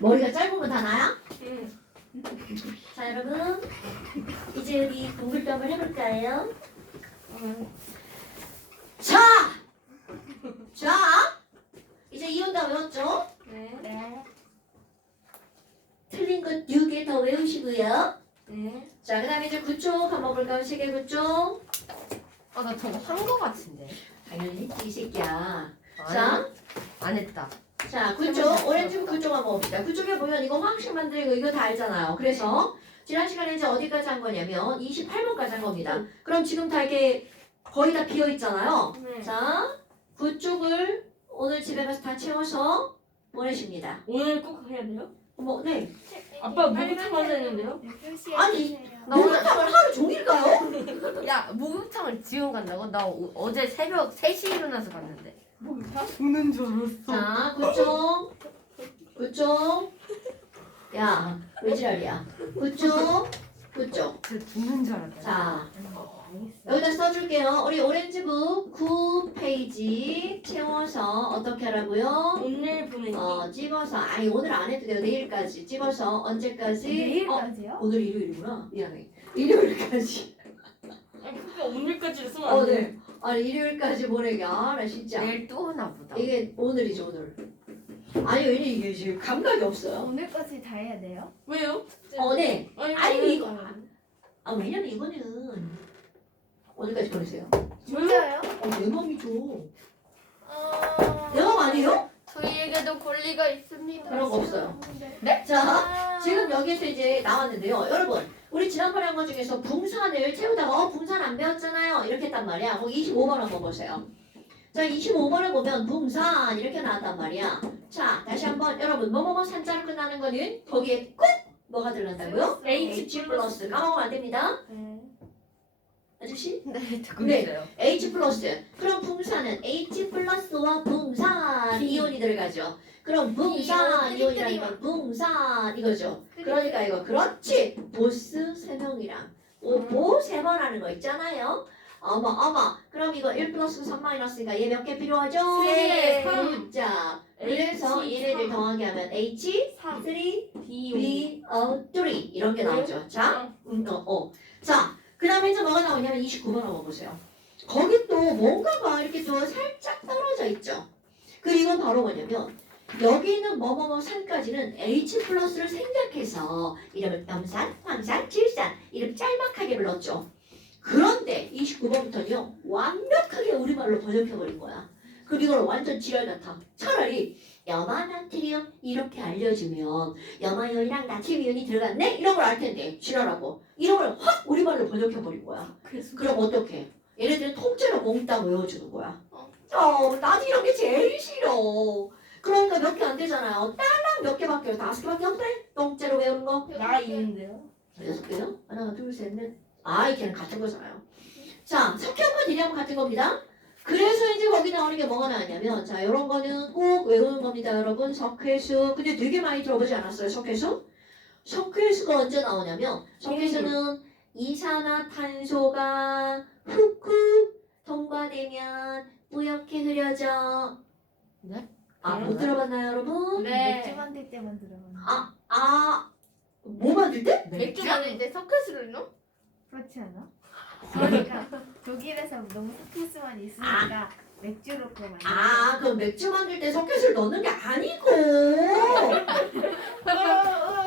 머리가 짧으면 다 나야? 응. 자 여러분 이제 우리 공부를 한번 해볼까요? 자! 이제 이혼 다 외웠죠? 네. 네. 틀린 것 6개 더 외우시고요. 네. 자, 그 다음에 이제 9쪽 한번 볼까요? 세계 9쪽. 나 저거 한 거 같은데. 당연히 했지, 이 새끼야. 아니, 자, 안 했다. 자, 9쪽. 오렌지 9쪽 한번 봅시다. 9쪽에 보면 이거 화학식 만들고 이거 다 알잖아요. 그래서 지난 시간에 이제 어디까지 한 거냐면 28번까지 한 겁니다. 그럼 지금 다 이렇게 거의 다 비어 있잖아요. 네. 자, 9쪽을 오늘 집에 가서 다 채워서 보내십니다. 오늘 꼭 해야 돼요? 뭐, 네. 아빠 목욕탕 가자 했는데요? 아니, 나 목욕탕을 하루 종일 가요? 야, 목욕탕을 지금 간다고? 나 어제 새벽 3시에 일어나서 갔는데. 목욕탕? 우는 줄 알았어. 자, 9쪽. 9쪽. 야, 왜 지랄이야? 9쪽. 9쪽. 저 죽는 줄 알았다. 자, 알겠어. 여기다 써줄게요. 우리 오렌지북 9페이지 채워서 어떻게 하라고요? 오늘 보내기. 찍어서, 아니, 오늘 안 해도 돼요. 내일까지. 찍어서 언제까지? 내일까지요? 오늘 일요일이구나. 미안해. 일요일까지. 아니, 그러니까 오늘까지를 쓰면 안 돼. 네. 아니, 일요일까지 보내기. 아, 나 진짜. 내일 또 하나 보다. 이게 오늘이죠, 오늘. 아니, 왜냐, 이게 지금 감각이 없어요. 오늘까지 다 해야 돼요? 왜요? 네. 아니, 오늘 이거- 가면. 아, 왜냐면 이거는 오늘까지 보내세요. 진짜요? 내 맘이죠. 내 맘 아니에요? 저희에게도 권리가 있습니다. 그런 거 없어요. 네? 자, 지금 여기서 이제 나왔는데요. 여러분, 우리 지난번에 한 것 중에서 붕산을 채우다가 붕산 안 배웠잖아요. 이렇게 했단 말이야. 거기 25번 한번 보세요. 자, 25번을 보면 붕산 이렇게 나왔단 말이야. 자, 다시 한번 여러분, 뭐뭐뭐 산자로 끝나는 거는 거기에 꼭 뭐가 들어간다고요? H 플러스. 까먹으면 안 됩니다. 네. 아저씨? 네, 듣고 네. 있어요. H 플러스. 그럼 붕산은 H 플러스와 붕산 이온이 들어가죠. 그럼 붕산 이온이라는 건 붕산 이거죠. 그러니까 이거 그렇지. 보스 세 명이랑 보 세 번 하는 거 있잖아요. 어머. 그럼 이거 1 플러스 3 마이너스니까 얘 몇 개 필요하죠? 세. 자, 그래서 H, 얘네들 3. 더하기 하면 H, 3. 3, B, B, 3 이런 게 나오죠. 자, 자, 그 다음에 이제 뭐가 나오냐면 29번 한번 보세요. 거기 또 뭔가가 이렇게 또 살짝 떨어져 있죠. 그 이건 바로 뭐냐면 여기 있는 뭐뭐뭐 산까지는 H 플러스를 생략해서 이름을 염산, 황산, 질산 이름 짤막하게 불렀죠. 그런데 29번부터는요 완벽하게 우리말로 번역해버린 거야. 그리고 이걸 완전 지랄 같아. 차라리 염화나트륨 이렇게 알려주면 염화이온이랑 나트륨이온이 들어갔네? 이런 걸 알 텐데 지랄하고 이런 걸 확 우리말로 번역해버린 거야. 그래서 그럼 어떡해? 얘네들은 통째로 몽땅 외워주는 거야. 나도 이런 게 제일 싫어. 그러니까 몇 개 안 되잖아요. 딸랑 몇 개밖에 5개밖에 없대. 통째로 외우는 거. 나 있는데요. 6개요? 하나, 둘, 셋, 넷. 걔는 같은 거잖아요. 자, 석현과 디리하고 같은 겁니다. 그래서 이제 거기 나오는 게 뭐가 나왔냐면 자, 이런 거는 꼭 외우는 겁니다, 여러분. 석회수. 근데 되게 많이 들어보지 않았어요, 석회수? 석회수가 언제 나오냐면 석회수는 이산화탄소가 훅훅 통과되면 뿌옇게 흐려져. 네? 못 들어봤나요, 여러분? 맥주 만들 때만 들어가는 뭐 만들 때? 맥주 만들 때 석회수를 넣어? 그렇지 않아? 그러니까 독일에서 너무 스트레스만 있으니까 맥주로 그거 만들 그럼 맥주 만들 때 석회수를 넣는 게 아니고.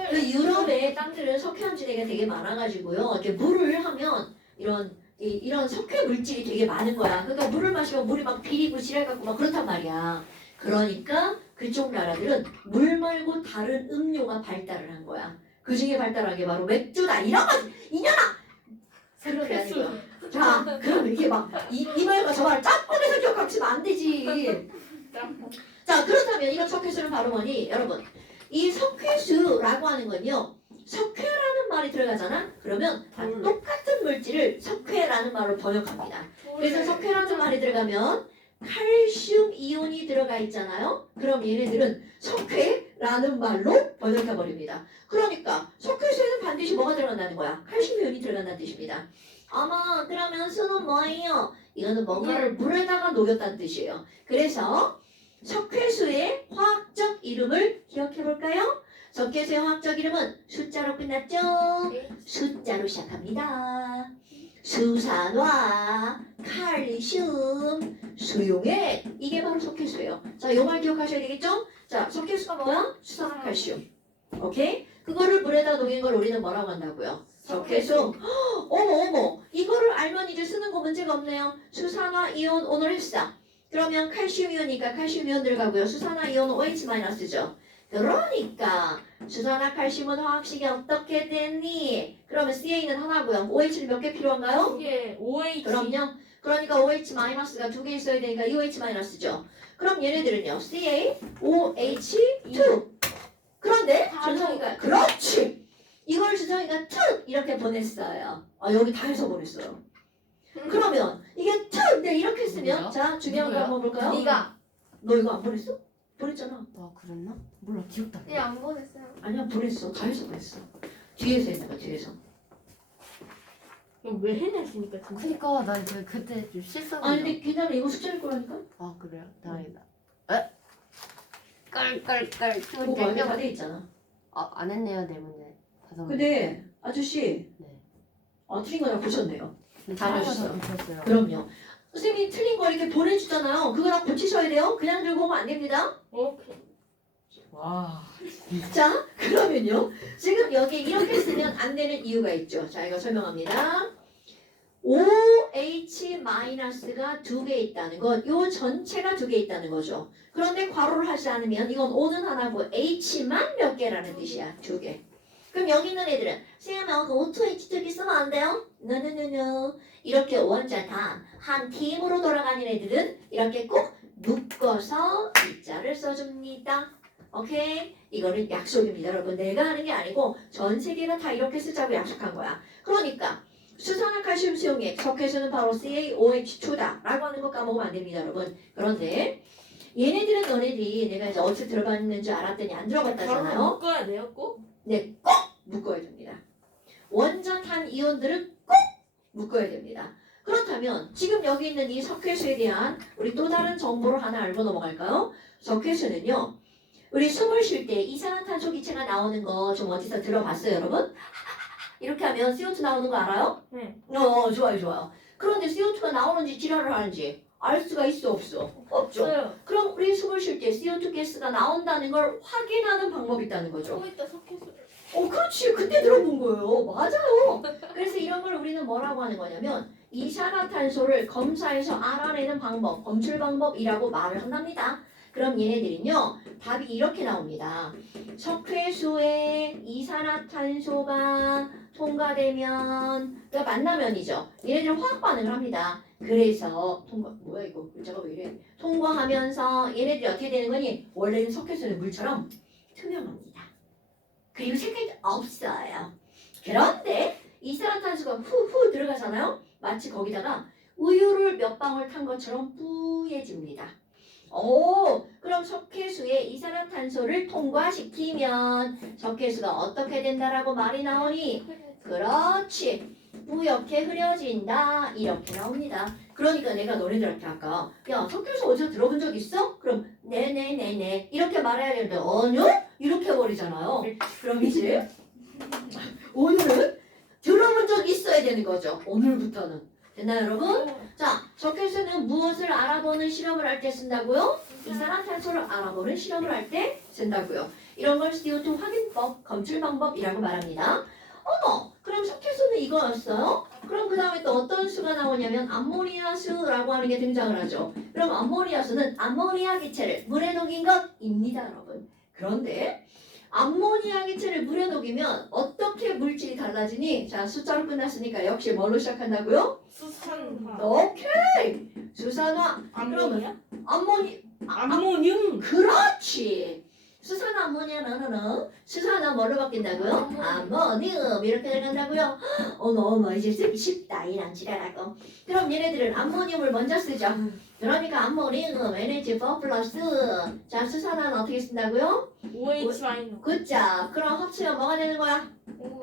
그 유럽의 땅들은 석회암지대가 되게 많아가지고요. 이렇게 물을 하면 이런 석회 물질이 되게 많은 거야. 그러니까 물을 마시면 물이 막 비리고 지랄 같고 막 그렇단 말이야. 그러니까 그쪽 나라들은 물 말고 다른 음료가 발달을 한 거야. 그 중에 발달한 게 바로 맥주다. 이런 거 이년아. 그런 게 아니고. 자, 그럼 이게 막 이 말과 저 말을 짬뽕해서 기억하시면 안 되지. 자, 그렇다면 이런 석회수는 바로 뭐니? 여러분, 이 석회수라고 하는 건요. 석회라는 말이 들어가잖아? 그러면 다 똑같은 물질을 석회라는 말로 번역합니다. 그래서 석회라는 말이 들어가면 칼슘 이온이 들어가 있잖아요? 그럼 얘네들은 석회라는 말로 번역해버립니다. 그러니까 석회수에는 반드시 뭐가 들어간다는 거야? 칼슘 이온이 들어간다는 뜻입니다. 그러면 수는 뭐예요? 이거는 뭔가를 물에다가 녹였다는 뜻이에요. 그래서 석회수의 화학적 이름을 기억해볼까요? 석회수의 화학적 이름은 숫자로 끝났죠? 숫자로 시작합니다. 수산화, 칼슘, 수용액 이게 바로 석회수예요. 자, 요 말 기억하셔야 되겠죠? 자, 석회수가 뭐야? 수산화, 칼슘. 오케이? 그거를 물에다 녹인 걸 우리는 뭐라고 한다고요? 석회수. 어머 이거를 알면 이제 쓰는 거 문제가 없네요. 수산화 이온 오늘 했어. 그러면 칼슘 이온이니까 칼슘 이온 들어가고요. 수산화 이온은 OH-죠. 그러니까 수산화 칼슘은 화학식이 어떻게 됐니? 그러면 CA는 하나고요. OH는 몇 개 필요한가요? 이게 OH. 그럼요. 그러니까 OH-가 두 개 있어야 되니까 OH-죠. 그럼 얘네들은요. CaOH2. 그런데 준성이가 그렇지. 이걸 준성이가 특 이렇게 보냈어요. 아 여기 다 해서 보냈어요. 그러면 이게 특 네, 이렇게 쓰면 누구야? 자 중요한 거 누구야? 한번 볼까요? 네가 너 이거 안 보냈어? 보냈잖아. 아 그랬나? 몰라 기억도 안 나. 안 보냈어요. 아니야 보냈어. 다 해서 보냈어. 뒤에서 했나 봐 뒤에서. 이거 왜 해냈으니까 진짜. 그니까 나 그때 좀 실수한 아니 근데 괜찮아 이거 숙제일 거라니까. 아 그래요? 다행이다. 에? 깔깔깔 그거 말다돼 있잖아. 아안 했네요 네 문제. 다섯 문제. 근데 아저씨 네. 틀린 거다 보셨네요. 잘하셔서 붙였어요. 그럼요. 선생님이 틀린 거 이렇게 보내주잖아요. 그거랑 고치셔야 돼요. 그냥 들고 오면 안 됩니다. 오케이. 와. 자, 그러면요. 지금 여기 이렇게 쓰면 안 되는 이유가 있죠. 자, 이거 설명합니다. OH-가 두 개 있다는 건 요 전체가 두 개 있다는 거죠. 그런데 괄호를 하지 않으면 이건 O는 하나고 H만 몇 개라는 뜻이야. 두 개. 그럼 여기 있는 애들은 쌤아 그 O2H2 쓰면 안 돼요? 노노노노. 이렇게 원자 다 한 팀으로 돌아가는 애들은 이렇게 꼭 묶어서 이자를 써줍니다. 오케이? 이거는 약속입니다, 여러분. 내가 하는 게 아니고 전 세계가 다 이렇게 쓰자고 약속한 거야. 그러니까 수산화 칼슘 수용액 석회수는 바로 CaOH2다 라고 하는 거 까먹으면 안 됩니다, 여러분. 그런데 얘네들은 너네들이 내가 이제 어디서 들어봤는 줄 알았더니 안 바로 들어봤다잖아요. 묶어야 돼요, 꼭? 네, 꼭 묶어야 됩니다. 원자탄 이온들은 꼭 묶어야 됩니다. 그렇다면 지금 여기 있는 이 석회수에 대한 우리 또 다른 정보를 하나 알고 넘어갈까요? 석회수는요. 우리 숨을 쉴 때 이산화탄소 기체가 나오는 거 좀 어디서 들어봤어요, 여러분? 이렇게 하면 CO2 나오는 거 알아요? 네. 좋아요. 그런데 CO2가 나오는지 지랄을 하는지 알 수가 있어, 없어? 없죠. 없어요. 그럼 우리 숨을 쉴 때 CO2 가스가 나온다는 걸 확인하는 방법이 있다는 거죠. 좀 이따 석회수. 그렇지. 그때 들어본 거예요. 맞아요. 그래서 이런 걸 우리는 뭐라고 하는 거냐면 이산화탄소를 검사해서 알아내는 방법, 검출 방법이라고 말을 한답니다. 그럼 얘네들은요. 답이 이렇게 나옵니다. 석회수에 이산화탄소가 통과되면 그러니까 만나면이죠. 얘네들은 화학 반응을 합니다. 그래서 뭐야 이거 글자가 왜 이래? 통과하면서 얘네들이 어떻게 되는 거니? 원래는 석회수는 물처럼 투명합니다. 그리고 색깔이 없어요. 그런데 이산화탄소가 후후 들어가잖아요. 마치 거기다가 우유를 몇 방울 탄 것처럼 뿌얘집니다. 그럼 석회수에 이산화탄소를 통과시키면 석회수가 어떻게 된다라고 말이 나오니? 그렇지. 뿌옇게 흐려진다. 이렇게 나옵니다. 그러니까 내가 너네들한테 아까 야 석회수 어디서 들어본 적 있어? 그럼 네네네네 이렇게 말해야 되는데 아니요? 이렇게 해버리잖아요. 그럼 이제 오늘은 들어본 적 있어야 되는 거죠. 오늘부터는. 됐나요 여러분? 자, 석회수는 무엇을 알아보는 실험을 할 때 쓴다고요? 이산화탄소를 알아보는 실험을 할 때 쓴다고요. 이런 걸 CO2 확인법, 검출 방법이라고 말합니다. 그럼 석회수는 이거였어요? 그럼 그 다음에 또 어떤 수가 나오냐면 암모니아수라고 하는 게 등장을 하죠. 그럼 암모니아수는 암모니아 기체를 물에 녹인 것입니다, 여러분. 그런데 암모니아 기체를 물에 녹이면 어떻게 물질이 달라지니? 자, 숫자로 끝났으니까 역시 뭘로 시작한다고요? 수산화. 오케이! 수산화. 암모니아? 암모늄. 그렇지. 수산 암모니아는 수산화 뭘로 바뀐다고요? 암모늄 이렇게 들어간다고요? 어머 이제 쓰기 쉽다 이런 지랄하고. 그럼 얘네들은 암모늄을 먼저 쓰죠. 그러니까 암모늄 NH4 플러스. 자 수산화는 어떻게 쓴다고요? OH 마이너. 굿자. 그럼 합치면 뭐가 되는 거야?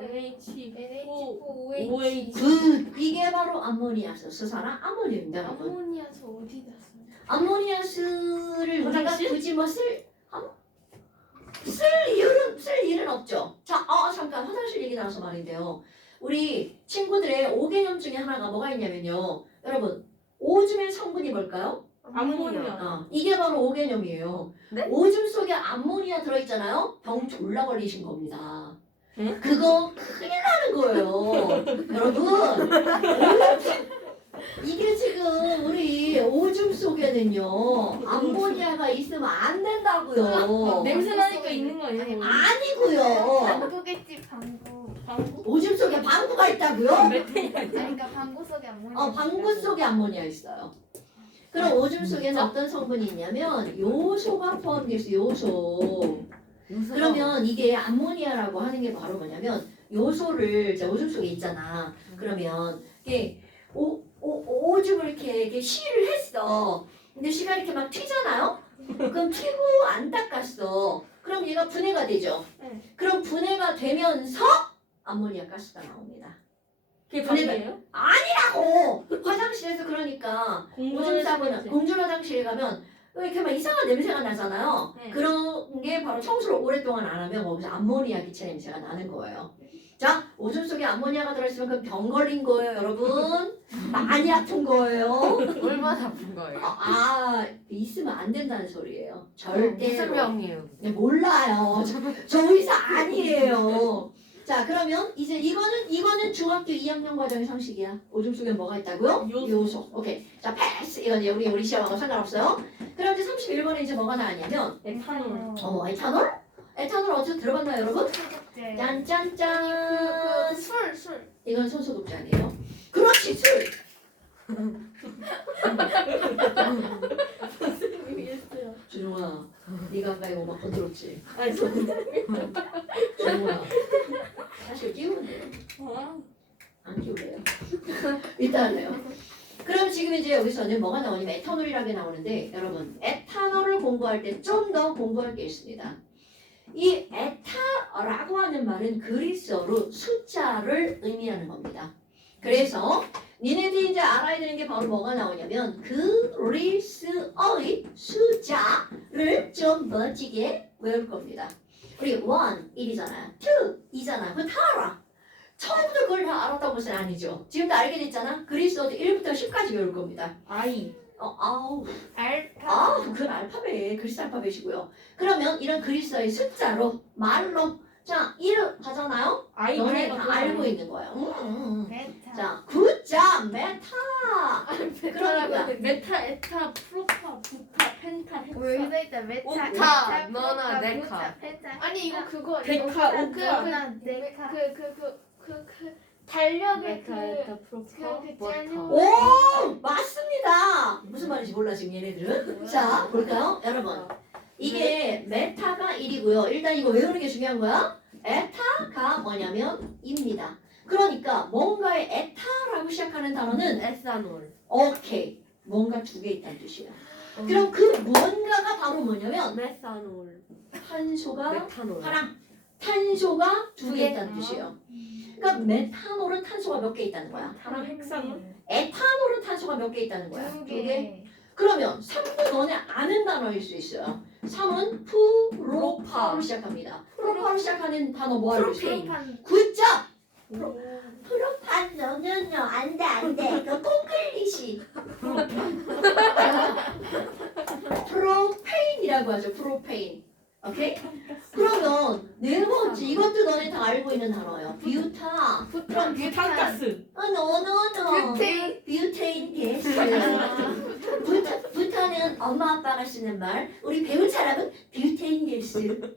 NH. NH4OH. 굿. 이게 바로 암모니아수. 수산화 암모늄입니다, 여러분. 아모니아수 어디다 써? 암모니아수를 우리가 화장실? 굳이 쓸 이유는 나와서 말인데요. 우리 친구들의 5개념 중에 하나가 뭐가 있냐면요. 여러분, 오줌의 성분이 뭘까요? 암모니아. 이게 바로 5개념이에요. 네? 오줌 속에 암모니아 들어있잖아요. 병 졸라 걸리신 겁니다. 네? 그거 큰일 나는 거예요. 여러분, 이게 지금 우리 오줌 속에는요 암모니아가 있으면 안 된다고요. 냄새 나니까 있는 거 아니에요? 아니고요. 방구겠지 방구. 방구? 오줌 속에 방구가 있다고요? 메테이 아니, 그러니까 방구 속에 아무리. 방구 속에 암모니아 있어요. 그럼 오줌 속에는 어떤 성분이 있냐면 요소가 포함되어 있어요. 요소. 그러면 이게 암모니아라고 하는 게 바로 뭐냐면 요소를 이제 오줌 속에 있잖아. 그러면 이게 오줌을 이렇게 쉬를 했어. 근데 쉬가 이렇게 막 튀잖아요. 그럼 튀고 안 닦았어. 그럼 얘가 분해가 되죠. 네. 그럼 분해가 되면서 암모니아 가스가 나옵니다. 그게 분해가- 방이에요? 아니라고. 화장실에서 그러니까 오줌 싸거나 공중 화장실에 가면 이렇게 막 이상한 냄새가 나잖아요. 네. 그런 게 바로 청소를 오랫동안 안 하면 거기서 암모니아 기체 냄새가 나는 거예요. 자, 오줌 속에 암모니아가 들어있으면 그건 병 걸린 거예요, 여러분. 많이 아픈 거예요. 얼마나 아픈 거예요? 있으면 안 된다는 소리예요. 무슨 절대로. 병이에요? 네, 몰라요. 저 의사 아니에요. 자, 그러면 이제 이거는 중학교 2학년 과정의 상식이야. 오줌 속에 뭐가 있다고요? 요소. 오케이. 자, 패스. 이건 이제 우리 시험하고 상관없어요. 그럼 이제 31번에 이제 뭐가 나왔냐면 에탄올. 에탄올? 에탄올 어디서 들어봤나요, 여러분? 소독제. 짠짠짠. 술. 이건 손소독제 아니에요? 그렇지, 술. 선생님이 했어요. 준호아, 네가 아까 이거 막 건드렸지? 아니, 선생님. 준호아, 사실 끼우면 돼요. 안 끼우래요. 이따 할래요. 그럼 지금 이제 여기서는 뭐가 나오냐면 에탄올이라는 게 나오는데 여러분 에탄올을 공부할 때 좀 더 공부할 게 있습니다. 이 에타라고 하는 말은 그리스어로 숫자를 의미하는 겁니다. 그래서 니네들이 이제 알아야 되는 게 바로 뭐가 나오냐면 그리스어의 숫자를 좀 멋지게 외울 겁니다. 우리 1, 1이잖아요. 2, 2잖아요. 그거 다 알아. 처음부터 그걸 다 알았다고 것은 아니죠. 지금도 알게 됐잖아. 그리스어도 1부터 10까지 외울 겁니다. 아이. 알파. 그건 알파벳, 그리스 알파벳이고요. 그러면 이런 그리스어의 숫자로, 말로, 자, 1 하잖아요? 아이. 너네 다 알고 있는 거예요. 베타. 자, 굿자, 메타. 그러니까. 메타, 에타, 프로파, 부타, 펜타, 왜 헥사. 여기서 있다 메타. 오카, 메타, 너나 프로파, 네카. 부타, 펜타. 아니 이거 그거 데카, 오카. 그거나 네카. 그 달력의 메타, 에타, 프로파. 그 짠. 오! 맞습니다. 무슨 말인지 몰라, 지금 얘네들은. 자, 볼까요? 여러분. 이게 메타가 1이고요. 일단 이거 외우는 게 중요한 거야. 에타가 뭐냐면 입니다. 그러니까 뭔가의 에타라고 시작하는 단어는 에탄올. 오케이. 뭔가 두 개 있다는 뜻이에요. 그럼 그 뭔가가 바로 뭐냐면 메탄올. 탄소가 메탄올. 하나, 탄소가 두 개 있다는 뜻이에요. 그러니까 메탄올은 탄소가 몇 개 있다는 거야. 하나 헥사놀. 에탄올은 탄소가 몇 개 있다는 거야. 두 두 개. 개. 그러면 3도 너네 아는 단어일 수 있어요. 3은 프로파로 시작합니다. 프로파로 시작하는 단어 뭐 알고 있어요? 프로판. 굿잡! 프로판 너는요 안돼 그 콩글리시 프로페인이라고 하죠. 프로페인. 오케이? 그러면 네 번째 이것도 너네 다 알고 있는 단어예요. 뷰타. 그럼 뷰탄가스. 노노노. 뷰테인. 뷰테인 게스. 부타는 엄마 아빠가 쓰는 말. 우리 배운 사람은 뷰테인 게스.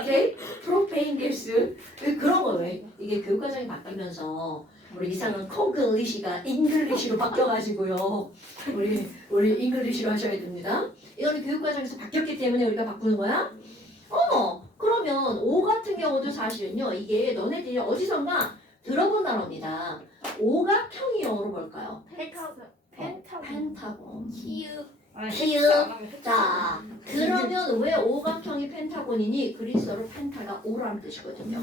오케이? 프로페인 게스. 그런 거예요. 이게 교육과정이 바뀌면서 우리 이상한 콩글리시가 잉글리시로 바뀌어가지고요. 우리 잉글리시로 하셔야 됩니다. 이거는 교육과정에서 바뀌었기 때문에 우리가 바꾸는 거야. 그러면 O 같은 경우도 사실은요. 이게 너네들이 어디선가 들어본 단어입니다. 오각형이 영어로 뭘까요? 펜타곤. 키읔. 자, 그러면 왜 오각형이 펜타곤이니? 그리스어로 펜타가 오라는 뜻이거든요.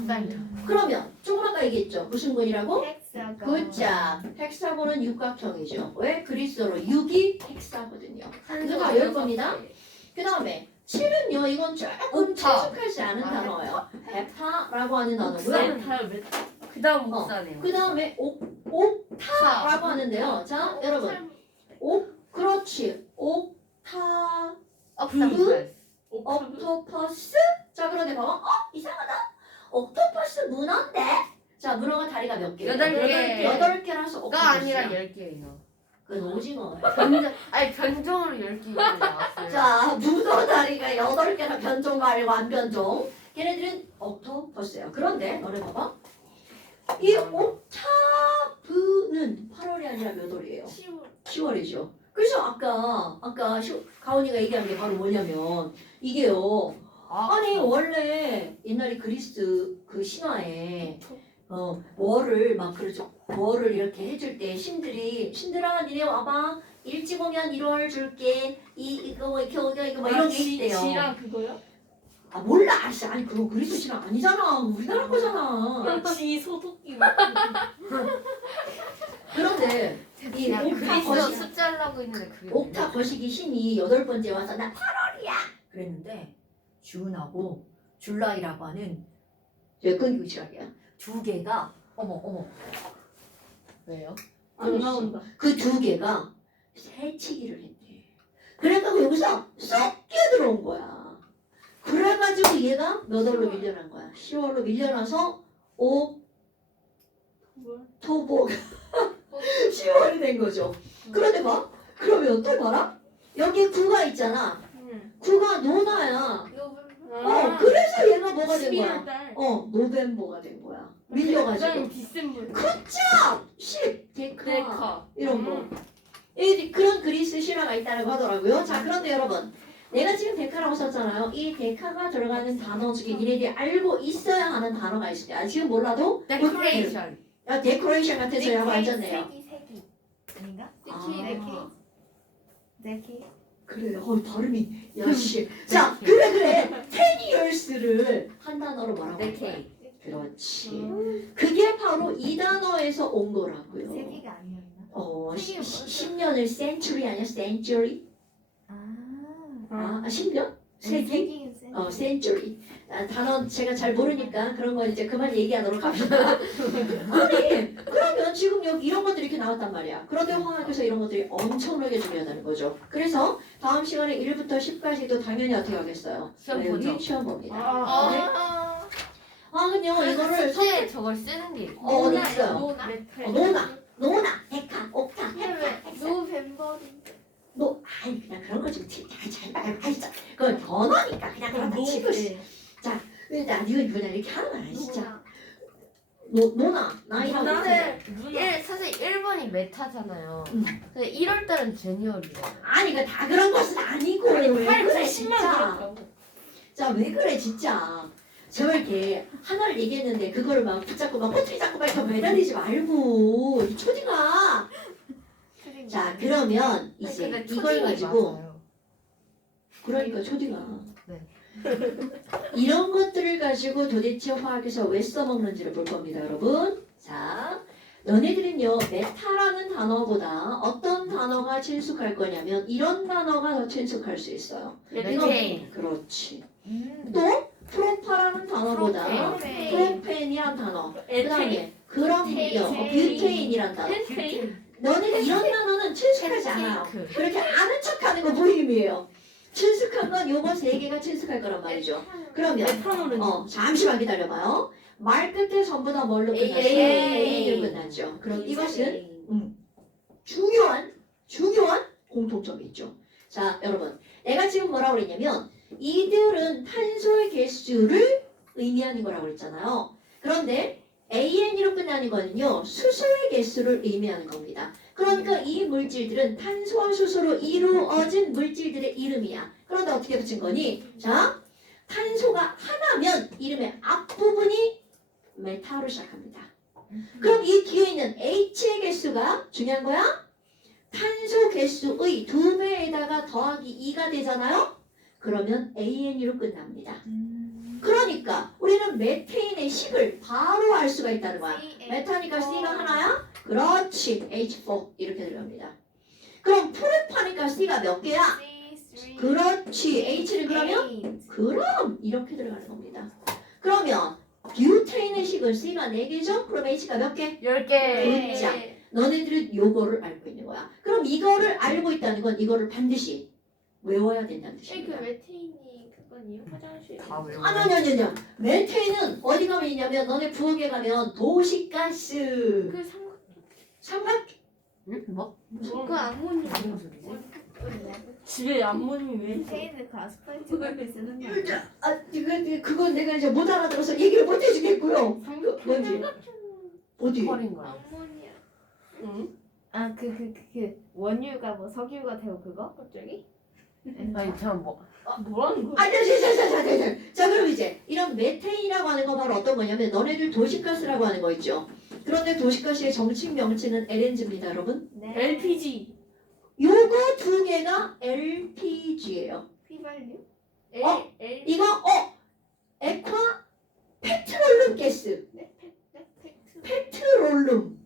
그러면 조금 아까 얘기했죠. 무슨 군이라고? 헥사곤. 굿자. 헥사곤은 육각형이죠. 왜? 그리스어로 6이 헥사거든요. 그거 다 외울 겁니다. 그 다음에 실은요 이건 조금 옥타. 친숙하지 않은 아, 단어예요. 옥타라고 하는 단어고요. 메타요 메타. 그 다음 옥사네요. 그 다음에 옥타라고 하는데요. 자 여러분 그렇지 옥타 옥타브스. 옥토퍼스. 자 그런데 봐봐. 이상하다. 옥토퍼스 문어인데. 자 문어가 다리가 몇 개예요? 8개. 8개라서 가 옥토퍼스야. 아니라 10개예요. 그건 오징어예요. 변종으로 10개 나왔어요. 자 문어 다리가 8개나 변종 말고 안 변종. 걔네들은 옥토퍼스예요. 그런데 너네 봐봐. 이 옥타브는 8월이 아니라 몇 월이에요? 10월이죠. 그래서 아까 가온이가 얘기한 게 바로 뭐냐면 이게요. 아니 원래 옛날에 그리스 그 신화에 월을 막 그러죠. 월을 이렇게 해줄 때 신들아 니네 와봐. 일찍 오면 1월 줄게. 이거 이거 막 이런 게 있대요. 지랑 그거요? 아 몰라. 아니 그거 그리스 신화 아니잖아. 우리나라 거잖아. 지 소독기. 그런데 이 야, 옥타 그리스 거시 숫자라고 있는데 그게 옥타 거시기 신이 8번째 와서 나 8월이야 그랬는데 준하고 줄라이라고 하는 끊기고 지랄이야. 두 개가 어머 왜요? 안 나온다. 그 두 개가 새치기를 했대. 그래가지고 여기서 쏙 끼어들어온 거야. 그래가지고 얘가 몇 월로 밀려난 거야. 10월로 밀려나서 옥토버가 10월이 된 거죠. 그런데 봐. 그러면 또 봐라. 여기 구가 있잖아. 구가 노나야. 그래서 얘가 뭐가 된 거야? 11달. 노벤버가 된 거야. 밀려가지고. 디셈버. 굿잡! 10 데카 데카. 이런 거. 그런 그리스 신화가 있다고 하더라고요. 자 그런데 여러분 내가 지금 데카라고 썼잖아요. 이 데카가 들어가는 단어 중에 니네들이 알고 있어야 하는 단어가 있을 때 지금 몰라도 데코레이션. 야 데코레이션 같은 소리 하고 앉았네요. 세기 아닌가? 아, 네키 그래. 발음이 야씨. 자 그래 10 years를 한 단어로 뭐라고 할 거야? 데케이. 그렇지. 그게 바로 이 단어에서 온 거라고요. 세기가 아니었나? 10년을 century 아니야? century? 아 10년? 세기? 세기는 세기. century. 단어 제가 잘 모르니까 그런 거 이제 그만 얘기하도록 합시다. 아니, 그러면 지금 여기 이런 것들이 이렇게 나왔단 말이야. 그런데 화학에서 이런 것들이 엄청나게 중요하다는 거죠. 그래서 다음 시간에 1부터 10까지도 당연히 어떻게 하겠어요? 시험 네, 보죠. 시험 봅니다. 아, 화학은요, 이거를 숙제에 저걸 쓰는 게 있고. 어디 있어요? 노나. 노나, 데카, 옥타, 노벤버인데. 아니 그냥 그런 거 좀 잘 말고 하시죠. 그건 번호니까 그냥 그런 거 치고 있어. 나 니가 그냥 이렇게 하는 거야 진짜. 노나 나이라고 누나. 하는데. 사실 1번이 메타잖아요. 응. 근데 1월달은 제니얼이에요. 아니 그 다 그런 것은 아니고 왜 그래 10만 진짜. 그렇다고. 자 왜 그래 진짜. 저렇게 하나를 얘기했는데 그거를 막 붙잡고 막 꼬투리 잡고 막 이렇게 매달리지 말고 이 초딩아. 자 그러면 이제 근데 이걸 초딩이 가지고 맞아요. 그러니까 초딩아. 네. 이런 것들을 가지고 도대체 화학에서 왜 써먹는지를 볼 겁니다, 여러분. 자, 너네들은요, 메타라는 단어보다 어떤 단어가 친숙할 거냐면 이런 단어가 더 친숙할 수 있어요. 메테인. 그렇지. 또 프로파라는 단어보다 프로페인. 프로펜이란 단어. 에테인. 그다음에 그럼요, 뷰테인이란 단어. 펜테인. 너네들 이런 단어는 친숙하지 않아요. 펜테이크. 그렇게 아는 척하는 거 무의미해요. 친숙한 건 요거 3개가 친숙할 거란 말이죠. 그러면 메탄올은 잠시만 기다려봐요. 말 끝에 전부 다 뭘로 끝나죠? A. A로 끝나죠. 그럼 이것은 중요한 공통점이 있죠. 자, 여러분. 내가 지금 뭐라고 그랬냐면 이들은 탄소의 개수를 의미하는 거라고 그랬잖아요. 그런데 AN으로 끝나는 거는요. 수소의 개수를 의미하는 겁니다. 그러니까 이 물질들은 탄소와 수소로 이루어진 물질들의 이름이야. 그런데 어떻게 붙인 거니? 자, 탄소가 하나면 이름의 앞부분이 메타로 시작합니다. 그럼 이 뒤에 있는 H의 개수가 중요한 거야? 탄소 개수의 2배에다가 더하기 2가 되잖아요? 그러면 AN으로 끝납니다. 그러니까 우리는 메테인의 10을 바로 알 수가 있다는 거야. 메타니까 C가 하나야? 그렇지. H4 이렇게 들어갑니다. 그럼 프로파니까 C가 몇 개야? 그렇지. H는 그러면 그럼 이렇게 들어가는 겁니다. 그러면 뷰테인의 식은 C가 4개죠? 그럼 H가 몇 개? 10개. 자, 너네들은 요거를 알고 있는 거야. 그럼 이거를 알고 있다는 건 이거를 반드시 외워야 된다는 그 뜻입니다. 메테인이 그거니요? 화장실. 다 외워. 아니요. 메테인은 어디 가면 있냐면 너네 부엌에 가면 도시가스. 그 삼각. 삼각 응? 뭐? 그 암모니아. 무슨 소리지? 집에 암모님 왜 있어? 테이는 그 아스팔트 옆에 쓰는 거 아니야? 그건 내가 이제 못 알아들어서 얘기를 못 해주겠고요. 뭔지 어디? 버린 거야. 암모니아. 응? 아, 원유가 뭐 석유가 되고 그거? 갑자기? 아니 참 뭐. 뭐라는 거야? 자 그럼 이제 이런 메테인이라고 하는 건 바로 어떤 거냐면 너네들 도시가스라고 하는 거 있죠. 그런데 도시가스의 정식 명칭은 LNG입니다, 여러분. 네. LPG. 요거 두 개가 LPG예요. 휘발유? 어? 이거 액화 페트롤룸 가스. 네, 팩트. 페트롤룸.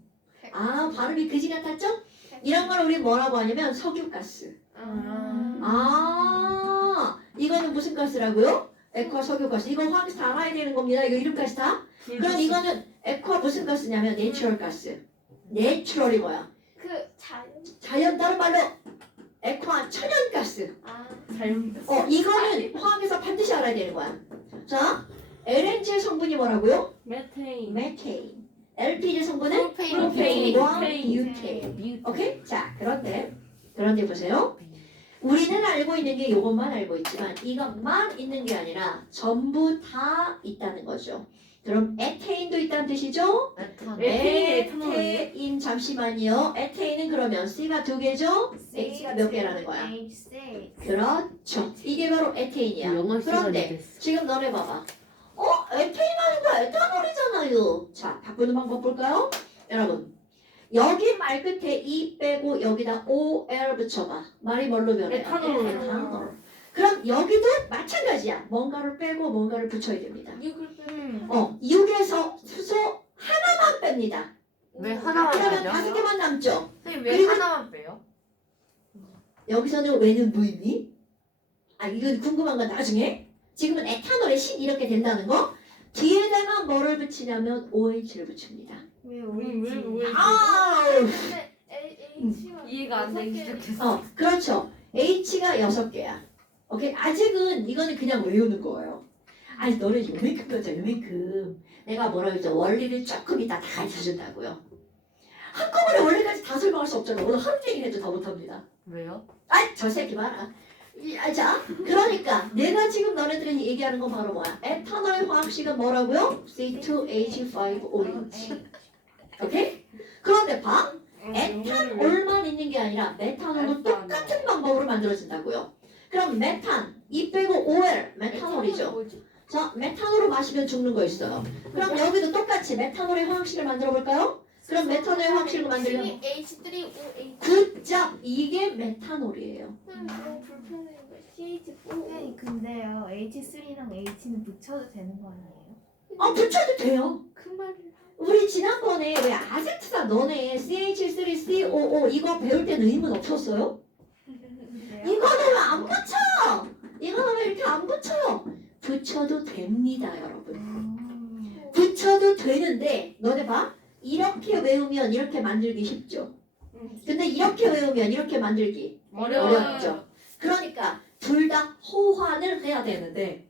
아 발음이 그지 같았죠? 이런 걸 우리 뭐라고 하냐면 석유가스. 아 이거는 무슨 가스라고요? 액화 석유가스. 이거 화학에서 다 알아야 되는 겁니다. 이거 이름까지 다. 그럼 이거는 액화 무슨 가스냐면 내추럴 가스. 내추럴이 뭐야? 그 자연. 자연 다른 말로 액화 천연가스. 아. 자연. 이거는 화학에서 반드시 알아야 되는 거야. 자 LNG의 성분이 뭐라고요? 메테인. 메테인. LPG 성분은 프로페인. 프로페인과 프로페인. 유테인. 오케이? 자 그런데 보세요. 우리는 알고 있는 게 이것만 알고 있지만 이것만 있는 게 아니라 전부 다 있다는 거죠. 그럼 에테인도 있다는 뜻이죠? 메탄. 에테인 잠시만요. 에테인은 그러면 C가 2개죠? H가 몇 개라는 거야? H6. 그렇죠. 이게 바로 에테인이야. 영어 시간이 그런데 됐어. 지금 너네 봐봐. 에테인 하는 거 에탄올이잖아요. 자, 바꾸는 방법 볼까요? 여러분, 여기 말 끝에 E 빼고 여기다 OL 붙여봐. 말이 뭘로 변해요? 에탄올. 에탄올. 그럼 여기도 마찬가지야. 뭔가를 빼고 뭔가를 붙여야 됩니다. 육을 빼. 6에서 수소 하나만 뺍니다. 왜 하나만 그러면 빼죠? 5개만 남죠. 선생님 왜 그리고- 하나만 빼요? 여기서는 왜는 무의미? 이건 궁금한 건 나중에. 지금은 에탄올의 신 이렇게 된다는 거. 뒤에다가 뭐를 붙이냐면 OH를 붙입니다. 왜 왜? 우리 아우! 근데 H가 이해가 안 되기 시작했어. 그렇죠. H가 6개야. 오케이? 아직은 이거는 그냥 외우는 거예요. 아니 너는 요만큼 거죠, 요만큼. 내가 뭐라 그랬죠? 원리를 조금 이따 다 가르쳐준다고요. 한꺼번에 원리까지 다 설명할 수 없잖아. 오늘 하루 종일 해도 다 못합니다. 왜요? 저 새끼 봐라. 자, 그러니까 내가 지금 너네들이 얘기하는 건 바로 뭐야? 에탄올의 화학식은 뭐라고요? C2H5OH. 오케이? 그런데 봐. 에탄올만 있는 게 아니라 메탄올도 똑같은 방법으로 만들어진다고요. 그럼 메탄, 이 빼고 OL, 메탄올이죠. 뭐지? 자, 메탄올을 마시면 죽는 거 있어요. 그럼 여기도 똑같이 메탄올의 화학식을 만들어 볼까요? 그럼 메탄올의 화학식을 만들면 H3OH. 굿잡! 이게 메탄올이에요. 너무 불편해. CH4. 근데요 H3랑 H는 붙여도 되는 거 아니에요? 붙여도 돼요. 그 말을. 우리 지난번에 왜 아세트산 너네 CH3COO 이거 배울 때는 의문 없었어요? 근데요? 이거는 왜 안 붙여? 이거는 왜 이렇게 안 붙여요? 붙여도 됩니다, 여러분. 붙여도 되는데 너네 봐. 이렇게 외우면 이렇게 만들기 쉽죠. 근데 이렇게 외우면 이렇게 만들기 어렵죠. 그러니까 둘 다 호환을 해야 되는데